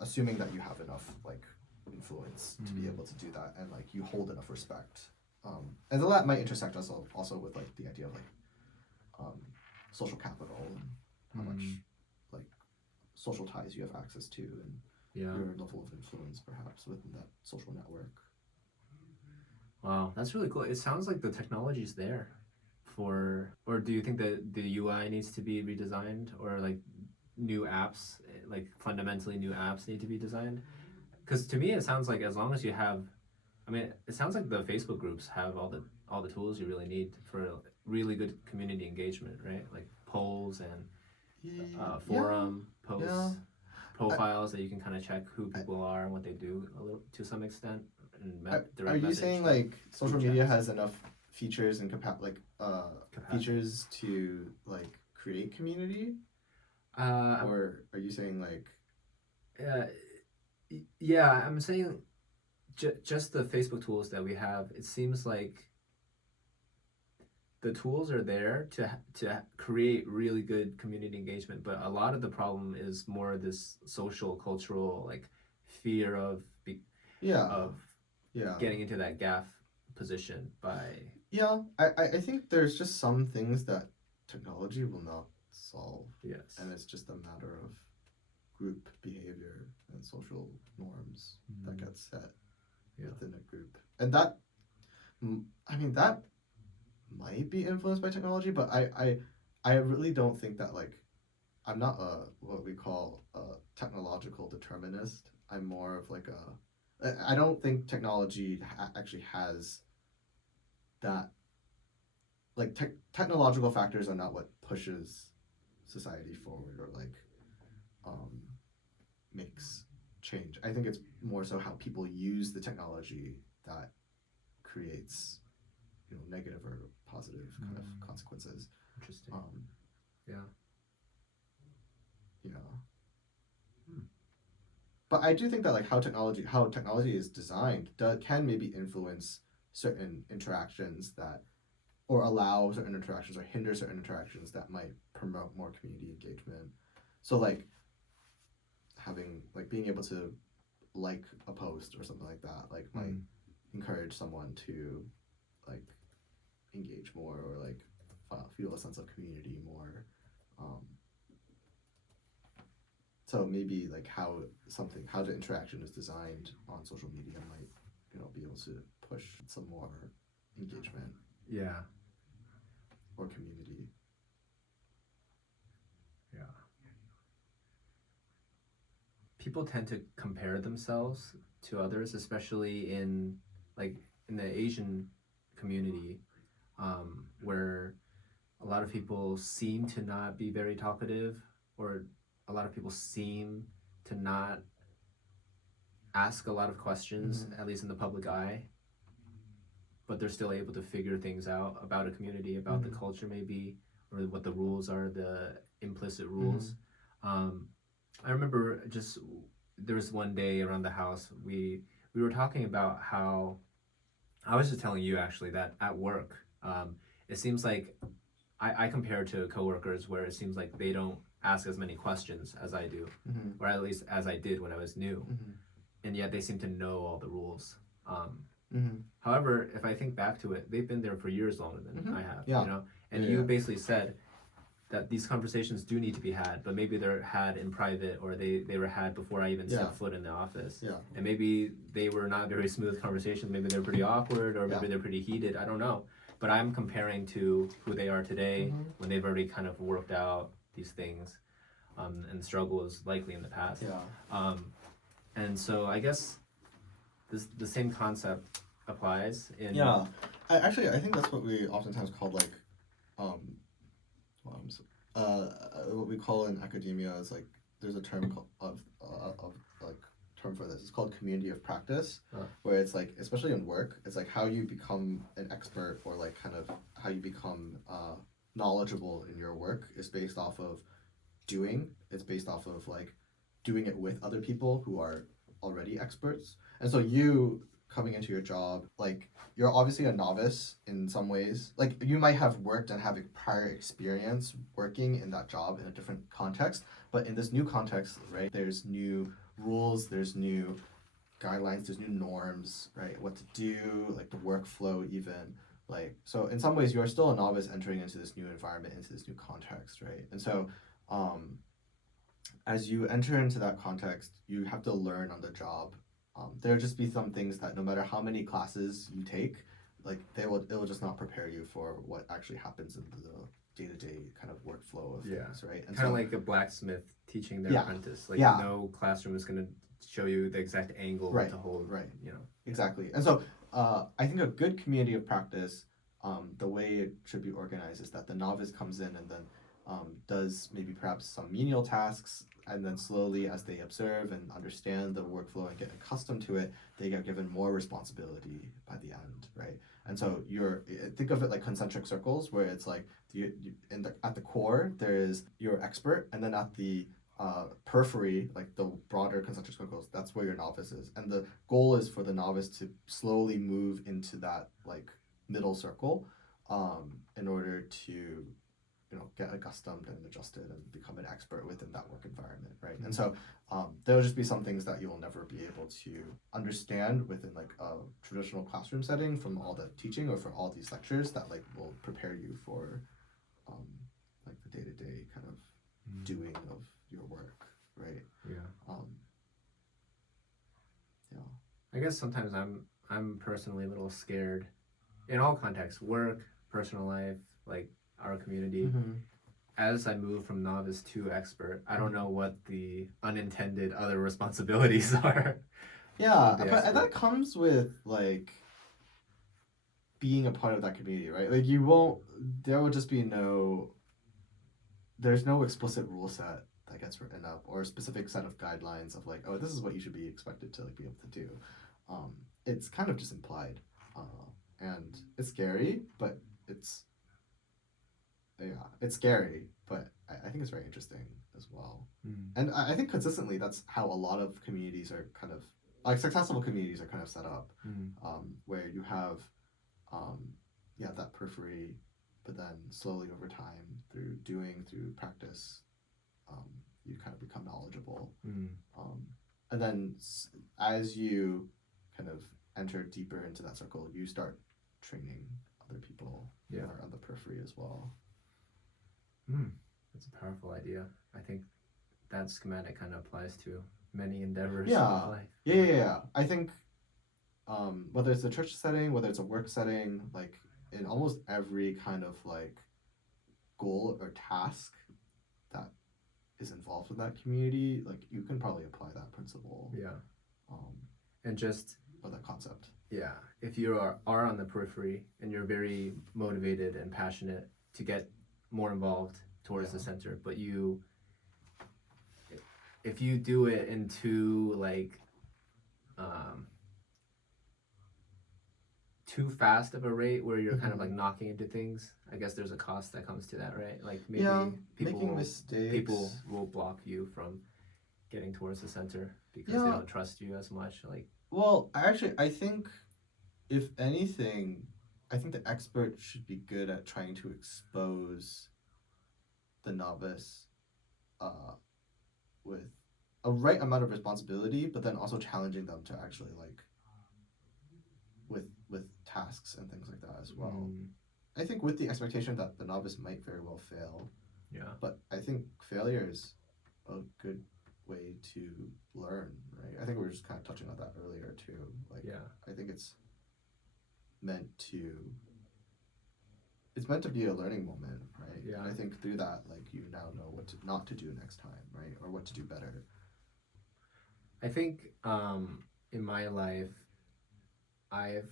assuming that you have enough like influence to be able to do that, and like you hold enough respect. And so that might intersect also with like the idea of like social capital and how much like social ties you have access to, and your level of influence perhaps within that social network. Wow, that's really cool. It sounds like the technology's there or do you think that the UI needs to be redesigned, or like new apps, like fundamentally new apps need to be designed? Because to me it sounds like as long as you have, I mean, it sounds like the Facebook groups have all the tools you really need for really good community engagement, right? Like polls and forum posts, profiles that you can kind of check who people are and what they do a little to some extent. And are you saying like social media has enough features and features to like create community? Or are you saying like? Yeah, I'm saying just the Facebook tools that we have. It seems like the tools are there to create really good community engagement, but a lot of the problem is more this social, cultural, like fear of getting into that gaff position by. Yeah, I think there's just some things that technology will not solve. Yes. And it's just a matter of group behavior and social norms that get set within a group. And that, I mean, that might be influenced by technology, but I really don't think that, like, I'm not what we call a technological determinist. I'm more of like I don't think technology actually has that, like technological factors are not what pushes society forward or like makes change. I think it's more so how people use the technology that creates, negative or positive kind of consequences. Interesting. Yeah. Yeah. But I do think that like how technology is designed can maybe influence certain interactions that, or allow certain interactions or hinder certain interactions that might promote more community engagement. So like being able to like a post or something like that like might encourage someone to like engage more or like feel a sense of community more. So maybe like how the interaction is designed on social media might be able to push some more engagement. Yeah. Or community. Yeah. People tend to compare themselves to others, especially in the Asian community, where a lot of people seem to not be very talkative, or a lot of people seem to not ask a lot of questions, at least in the public eye, but they're still able to figure things out about a community, about the culture maybe, or what the rules are, the implicit rules. I remember there was one day around the house, we were talking about how, I was just telling you actually that at work, it seems like I compare to coworkers where it seems like they don't ask as many questions as I do, or at least as I did when I was new, and yet they seem to know all the rules. However, if I think back to it, they've been there for years longer than I have. Yeah. And you basically said that these conversations do need to be had, but maybe they're had in private, or they were had before I even stepped foot in the office. Yeah. And maybe they were not very smooth conversations. Maybe they're pretty awkward, or maybe they're pretty heated. I don't know. But I'm comparing to who they are today, when they've already kind of worked out these things, and struggles likely in the past. Yeah. And so I guess the same concept applies in. Yeah. I think that's what we oftentimes call like what we call in academia is like, there's a term of term for this. It's called community of practice, where it's like, especially in work, it's like how you become an expert, or like kind of how you become knowledgeable in your work is based off of doing. It's based off of like doing it with other people who are already experts. And so you coming into your job, like you're obviously a novice in some ways. Like you might have worked and have a prior experience working in that job in a different context, but in this new context, right, there's new rules, there's new guidelines, there's new norms, right, what to do, like the workflow even. Like, so in some ways you're still a novice entering into this new environment, into this new context, right? And so as you enter into that context, you have to learn on the job. There'll just be some things that no matter how many classes you take, like it will just not prepare you for what actually happens in the day-to-day kind of workflow of things, right? And kind of like a blacksmith teaching their apprentice. Like no classroom is going to show you the exact angle to hold. Right. Exactly. And so I think a good community of practice, the way it should be organized is that the novice comes in and then does maybe perhaps some menial tasks, and then slowly as they observe and understand the workflow and get accustomed to it, they get given more responsibility by the end, right? And so think of it like concentric circles, where it's like at the core there is your expert, and then at the periphery, like the broader concentric circles, that's where your novice is. And the goal is for the novice to slowly move into that like middle circle, in order to get accustomed and adjusted and become an expert within that work environment, right? And so there'll just be some things that you will never be able to understand within like a traditional classroom setting from all the teaching or for all these lectures that like will prepare you for like the day-to-day kind of doing of your work, right? I guess sometimes I'm personally a little scared in all contexts, work, personal life, like our community. As I move from novice to expert, I don't know what the unintended other responsibilities are. Yeah, the but expert. that comes with like being a part of that community, right? Like you won't. There will just be no. There's no explicit rule set that gets written up or a specific set of guidelines of like, oh, this is what you should be expected to like be able to do. It's kind of just implied, and it's scary, but it's it's scary, but I think it's very interesting as well. And I think consistently that's how a lot of communities are kind of like successful communities are kind of set up, where you have, that periphery, but then slowly over time through practice, you kind of become knowledgeable, and then as you kind of enter deeper into that circle, you start training other people who are on the periphery as well. That's a powerful idea. I think that schematic kind of applies to many endeavors Yeah. of life. Yeah. I think whether it's a church setting, whether it's a work setting, like in almost every kind of like goal or task that is involved with that community, like you can probably apply that principle. Yeah. Um, And just or that concept. yeah, if you are on the periphery and you're very motivated and passionate to get more involved towards the center, but if you do it in too like too fast of a rate where you're kind of like knocking into things, I guess there's a cost that comes to that, right? Like maybe making mistakes. people will block you from getting towards the center because they don't trust you as much. Like, well, actually, I think if anything, I think the expert should be good at trying to expose the novice with a right amount of responsibility, but then also challenging them to actually like with tasks and things like that as well. I think with the expectation that the novice might very well fail. Yeah. But I think failure is a good way to learn, right? I think we were just kind of touching on that earlier too. Like, I think it's meant to be a learning moment, right? Yeah. And I think through that, like you now know what to not to do next time, right? Or what to do better. I think in my life, I've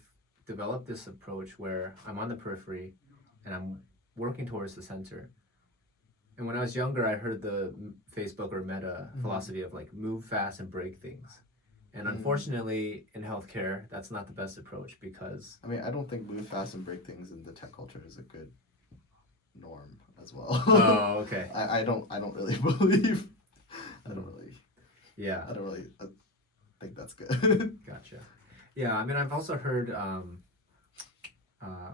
developed this approach where I'm on the periphery and I'm working towards the center. And when I was younger, I heard the Facebook or Meta philosophy of like move fast and break things. And unfortunately, in healthcare, that's not the best approach because I mean, I don't think move fast and break things in the tech culture is a good norm as well. Oh, okay. I don't really believe. I don't really think that's good. Gotcha. Yeah, I mean, I've also heard,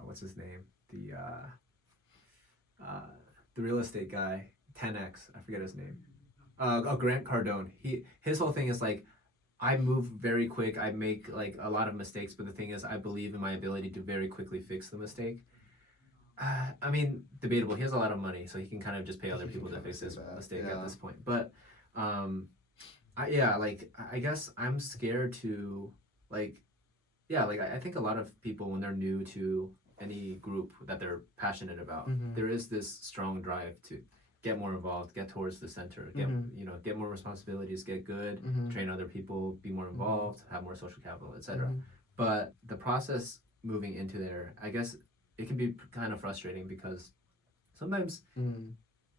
what's his name? The real estate guy, 10X, I forget his name. Grant Cardone. His whole thing is like, I move very quick. I make like a lot of mistakes, but the thing is, I believe in my ability to very quickly fix the mistake. I mean, debatable. He has a lot of money, so he can kind of just pay other people to fix his mistake at this point. But, I guess I'm scared to I think a lot of people when they're new to any group that they're passionate about, there is this strong drive to get more involved, get towards the center, get more responsibilities, get good, train other people, be more involved, have more social capital, etc. But the process moving into there, I guess it can be kind of frustrating because sometimes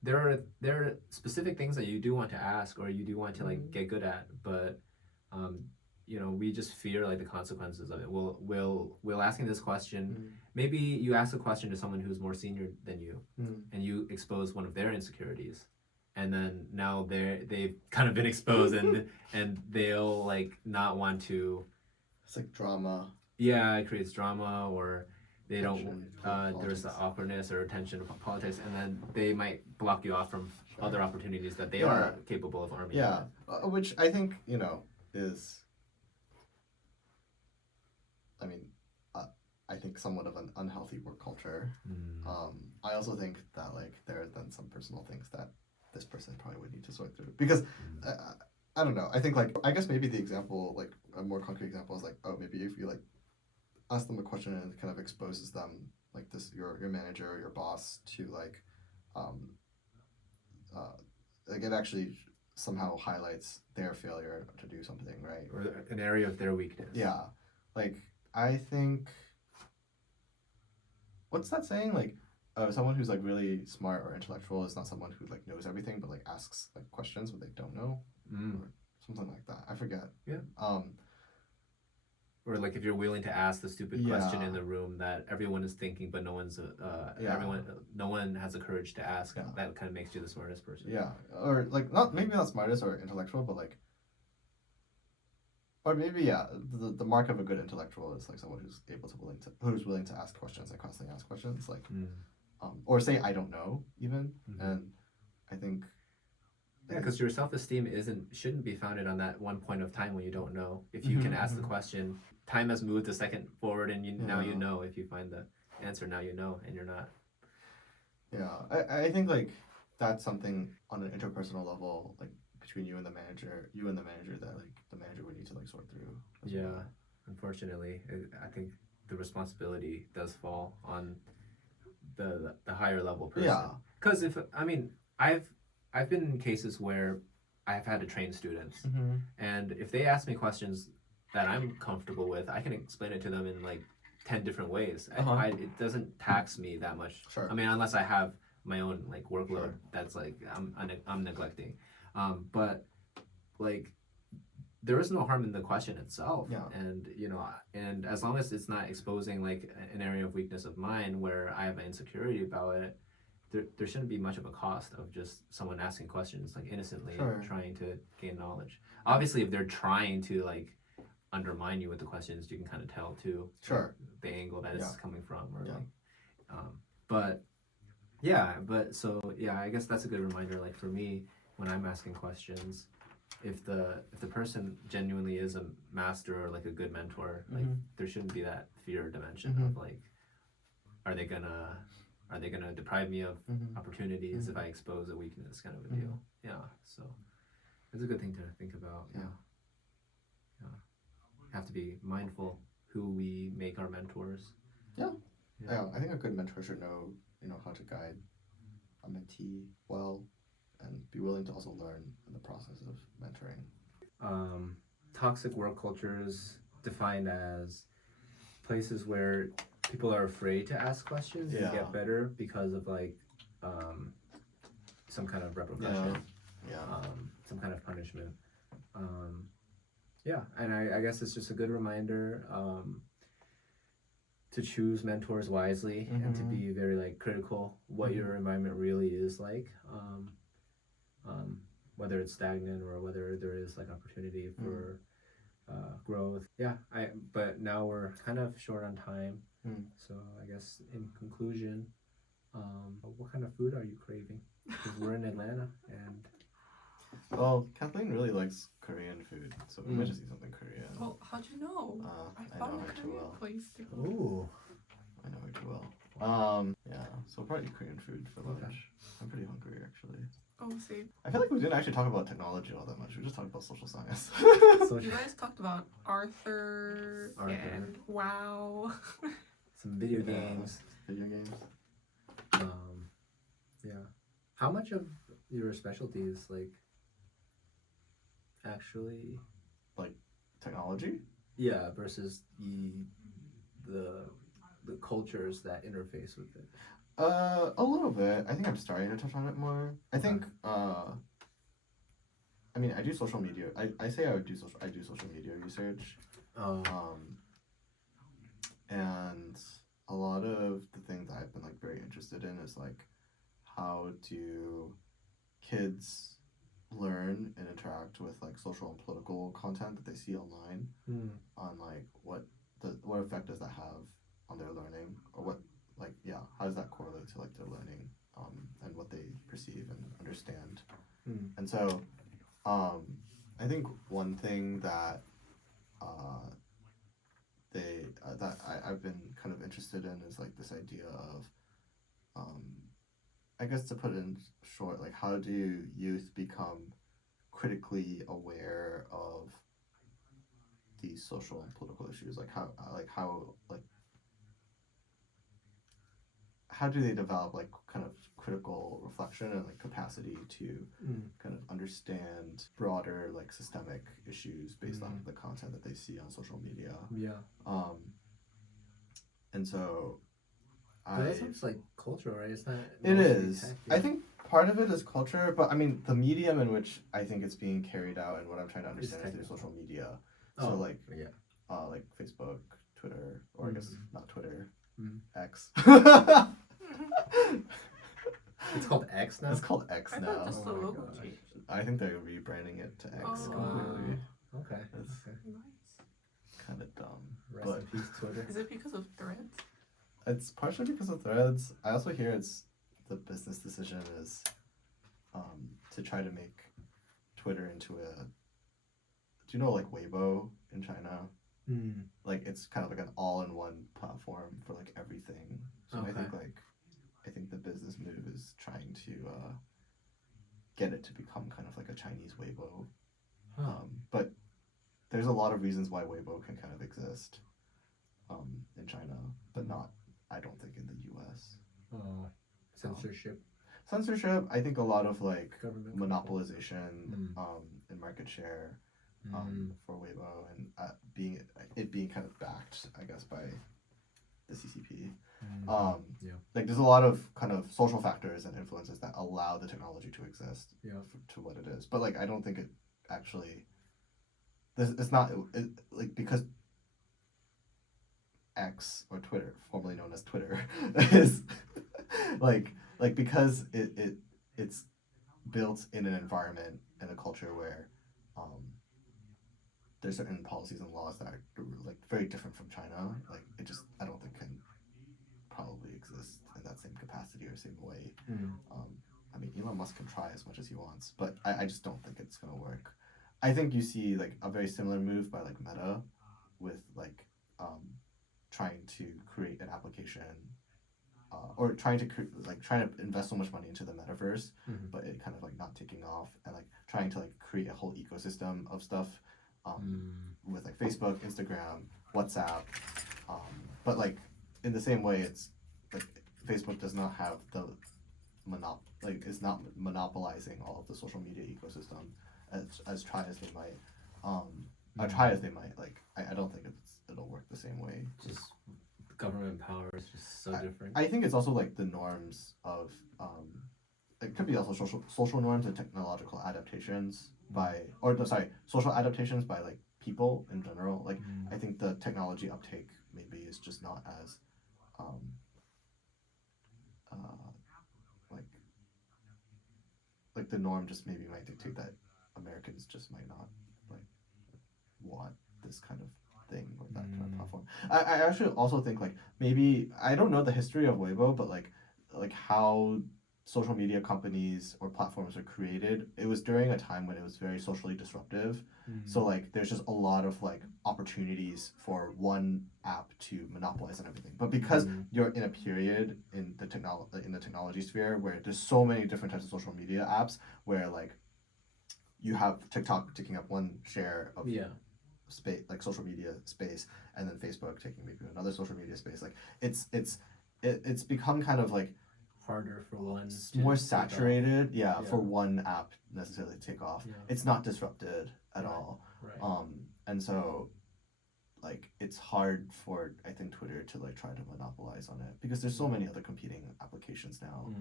there are specific things that you do want to ask or you do want to like get good at, but we just fear like the consequences of it. We'll asking this question. Maybe you ask a question to someone who's more senior than you, and you expose one of their insecurities, and then now they've kind of been exposed, and they'll like not want to. It's like drama. Yeah, it creates drama, or they Tension, don't. There's the awkwardness or tension of politics, and then they might block you off from other opportunities that they are capable of arming. Yeah, which I think is. I mean, I think somewhat of an unhealthy work culture. I also think that like there are then some personal things that this person probably would need to sort through because I don't know. I think like I guess maybe the example like a more concrete example is like maybe if you like ask them a question and it kind of exposes them like this your manager or your boss to like it actually somehow highlights their failure to do something, right? Or an area of their weakness. Yeah, like I think, what's that saying? Like, someone who's like really smart or intellectual is not someone who like knows everything, but like asks like questions what they don't know, Mm. or something like that. I forget. Yeah. Um, Or like if you're willing to ask the stupid question Yeah. in the room that everyone is thinking, but no one's Yeah. no one has the courage to ask. Yeah. That kind of makes you the smartest person. yeah, or like not maybe not smartest or intellectual, but like, or maybe yeah, the mark of a good intellectual is like someone who's willing to ask questions and constantly ask questions, like, Mm. or say I don't know even, Mhm. and I think. Yeah, because your self-esteem shouldn't be founded on that one point of time when you don't know. If you can Mhm, ask the mhm. question, time has moved a second forward, and now you Yeah. know. If you find the answer, now you know, and you're not. Yeah, I think like that's something on an interpersonal level, like between you and the manager, that like the manager would need to like sort through. As Yeah, well. unfortunately, I think the responsibility does fall on the higher level person. Yeah. Because I've been in cases where I've had to train students, Mm-hmm. and if they ask me questions that I'm comfortable with, I can explain it to them in like 10 different ways. Uh-huh. It doesn't tax me that much. Sure. I mean, unless I have my own like workload Sure. that's like I'm neglecting. But like there is no harm in the question itself. Yeah. And and as long as it's not exposing like an area of weakness of mine where I have an insecurity about it, there shouldn't be much of a cost of just someone asking questions like innocently, Sure. trying to gain knowledge. Obviously, if they're trying to like undermine you with the questions, you can kind of tell too. Sure. The angle that it's Yeah. coming from, or Yeah. like, but I guess that's a good reminder. Like for me, when I'm asking questions, if the person genuinely is a master or like a good mentor, like Mhm. there shouldn't be that fear dimension Mhm. of like, are they gonna deprive me of Mm-hmm. opportunities if Mhm. I expose a weakness, kind of a Mhm. deal. Yeah, so it's a good thing to think about. Yeah. Have to be mindful who we make our mentors. Yeah, I think a good mentor should know, how to guide a mentee well, and be willing to also learn in the process of mentoring. Toxic work cultures defined as places where people are afraid to ask questions and Yeah. get better because of like some kind of repercussion, Yeah. some kind of punishment. And I guess it's just a good reminder to choose mentors wisely and to Mhm. be very like critical what your environment really is like, whether it's stagnant or whether there is like opportunity for growth. But now we're kind of short on time, so I guess in conclusion, what kind of food are you craving? Because we're in Atlanta, and Well, Kathleen really likes Korean food, so we might just eat something Korean. Well, how'd you know? I I found know a her too Korean well. place too. ooh, I know her too well. Yeah, so we'll probably eat Korean food for lunch. Okay. I'm pretty hungry actually. Oh, see. I feel like we didn't actually talk about technology all that much. We just talked about social science. so You guys talked about Arthur. And WoW. some video Yeah. games. Video games. How much of your specialty is like actually Technology? versus the cultures that interface with it? A little bit. I think I'm starting to touch on it more. I think I mean I do social media. I say I do social media research. And a lot of the things I've been like very interested in is like how do kids learn and interact with like social and political content that they see online, on like what effect does that have on their learning, or what how does that correlate to like their learning, and what they perceive and understand. And so I think one thing that I've been kind of interested in is like this idea of I guess to put it in short, like how do youth become critically aware of these social and political issues? Like how how do they develop like kind of critical reflection and like capacity to kind of understand broader like systemic issues based on the content that they see on social media. Yeah. And so But that sounds like cultural, right? It's not. it mostly is. tech, I think part of it is culture, but I mean the medium in which I think it's being carried out and what I'm trying to understand is through technical. social media. Oh, So like yeah. like Facebook, Twitter, or I guess not Twitter, X. It's called X now. It's called X I now. thought just the logo gosh. changed. I think they're rebranding it to X Oh. completely. Okay. It's Okay. kind of dumb. Rest But in peace, Twitter. Is it because of threads? it's partially because of threads. I also hear it's the business decision is to try to make Twitter into a. Do you know like Weibo in China? Like it's kind of like an all-in-one platform for like everything. So Okay. I think the business move is trying to get it to become kind of like a Chinese Weibo. But there's a lot of reasons why Weibo can kind of exist in China, but not, I don't think, in the U.S. Censorship. Censorship, I think a lot of like Government monopolization and market share for Weibo and being kind of backed, I guess, by the CCP. Yeah. Like there's a lot of kind of social factors and influences that allow the technology to exist to what it is. But like I don't think it actually. It's not like because X or Twitter, formerly known as Twitter, is like because it's built in an environment and a culture where there's certain policies and laws that are like very different from China. Like it just I don't think can probably exist in that same capacity or same way. I mean Elon Musk can try as much as he wants, but I just don't think it's gonna work. I think you see like a very similar move by like Meta with like trying to create an application or trying to invest so much money into the metaverse, but it kind of like not taking off and like trying to like create a whole ecosystem of stuff with like Facebook, Instagram, WhatsApp, but like in the same way it's like Facebook does not have the it's not monopolizing all of the social media ecosystem as try as they might like I don't think it'll work the same way. Just government power is just so different. I think it's also like the norms of it could be also social norms and technological adaptations social adaptations by like people in general. Like I think the technology uptake maybe is just not as like the norm just maybe might dictate that Americans just might not like want this kind of thing or that kind of platform. I actually also think like maybe I don't know the history of Weibo, but like how social media companies or platforms are created. It was during a time when it was very socially disruptive. So like there's just a lot of like opportunities for one app to monopolize on everything. But because you're in a period in the technology sphere where there's so many different types of social media apps where like you have TikTok taking up one share of space, like social media space, and then Facebook taking maybe another social media space. Like it's become kind of like harder for one. More saturated, for one app necessarily to take off. Yeah. It's not disrupted at all. Right. And so like it's hard for I think Twitter to like try to monopolize on it because there's so many other competing applications now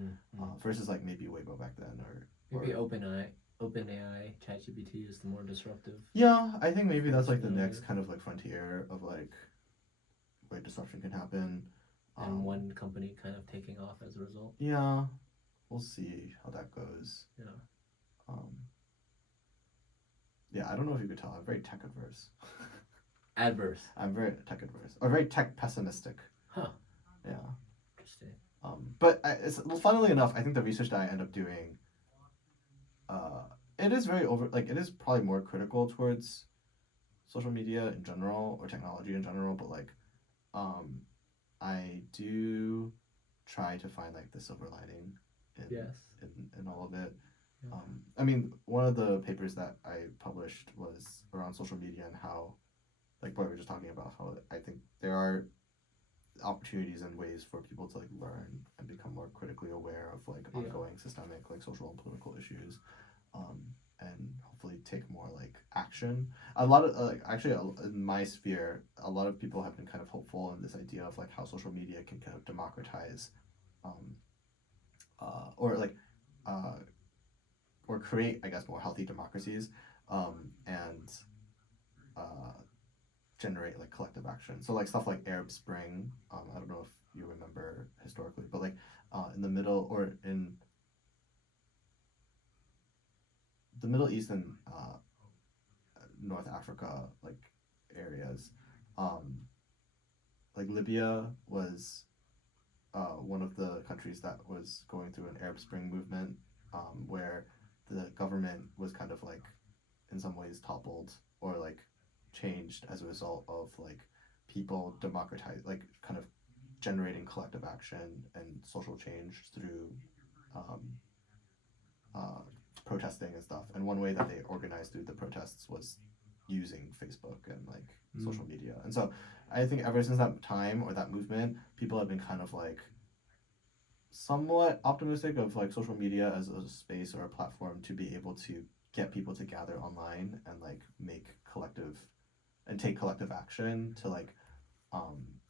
versus like maybe Weibo back then or maybe OpenAI, ChatGPT is the more disruptive. Yeah, I think maybe that's like the next kind of like frontier of like where disruption can happen. And one company kind of taking off as a result. Yeah, we'll see how that goes. Yeah. Yeah, I don't know if you could tell. I'm very tech adverse. Adverse. I'm very tech adverse, or very tech pessimistic. Huh. Yeah. Interesting. But funnily enough, I think the research that I end up doing, it is very it is probably more critical towards social media in general or technology in general, but like, I do try to find like the silver lining in all of it. Yeah. I mean, one of the papers that I published was around social media and how, like what we were just talking about, how I think there are opportunities and ways for people to like learn and become more critically aware of like Yeah. ongoing systemic like social and political issues, and hopefully take more like action. A lot of like actually in my sphere, a lot of people have been kind of hopeful in this idea of like how social media can kind of democratize, or like, or create, I guess, more healthy democracies, and generate like collective action. So like stuff like Arab Spring. I don't know if you remember historically, but like in the middle or in the Middle East and North Africa like areas, like Libya was one of the countries that was going through an Arab Spring movement, where the government was kind of like in some ways toppled or like changed as a result of like people democratize like kind of generating collective action and social change through protesting and stuff. And one way that they organized through the protests was using Facebook and like social media. And so I think ever since that time or that movement, people have been kind of like somewhat optimistic of like social media as a space or a platform to be able to get people to gather online and like make collective and take collective action to like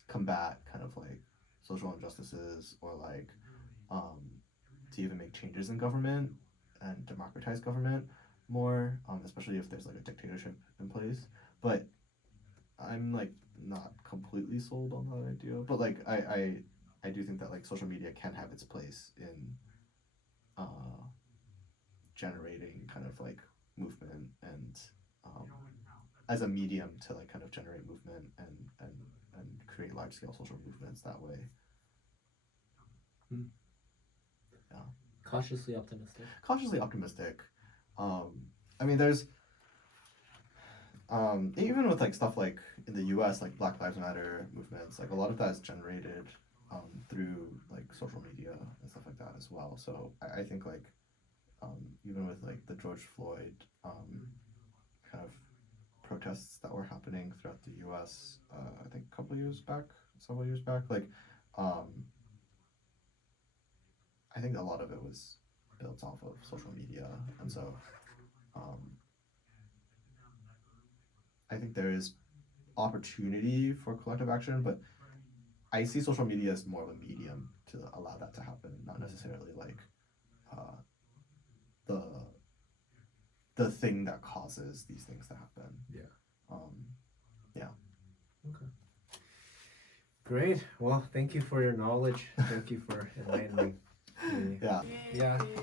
combat kind of like social injustices or like to even make changes in government and democratize government more, especially if there's like a dictatorship in place. But I'm like not completely sold on that idea. But like I do think that like social media can have its place in generating kind of like movement and as a medium to like kind of generate movement and create large scale social movements that way. Cautiously optimistic. Cautiously optimistic. I mean, there's even with like stuff like in the U.S. like Black Lives Matter movements, like a lot of that is generated through like social media and stuff like that as well. So I think like even with like the George Floyd kind of protests that were happening throughout the U.S. I think several years back, like I think a lot of it was built off of social media, and so I think there is opportunity for collective action, but I see social media as more of a medium to allow that to happen, not necessarily like the thing that causes these things to happen. Yeah. Yeah. Okay. Great. Well, thank you for your knowledge. Thank you for enlightening me. Yeah. Yeah.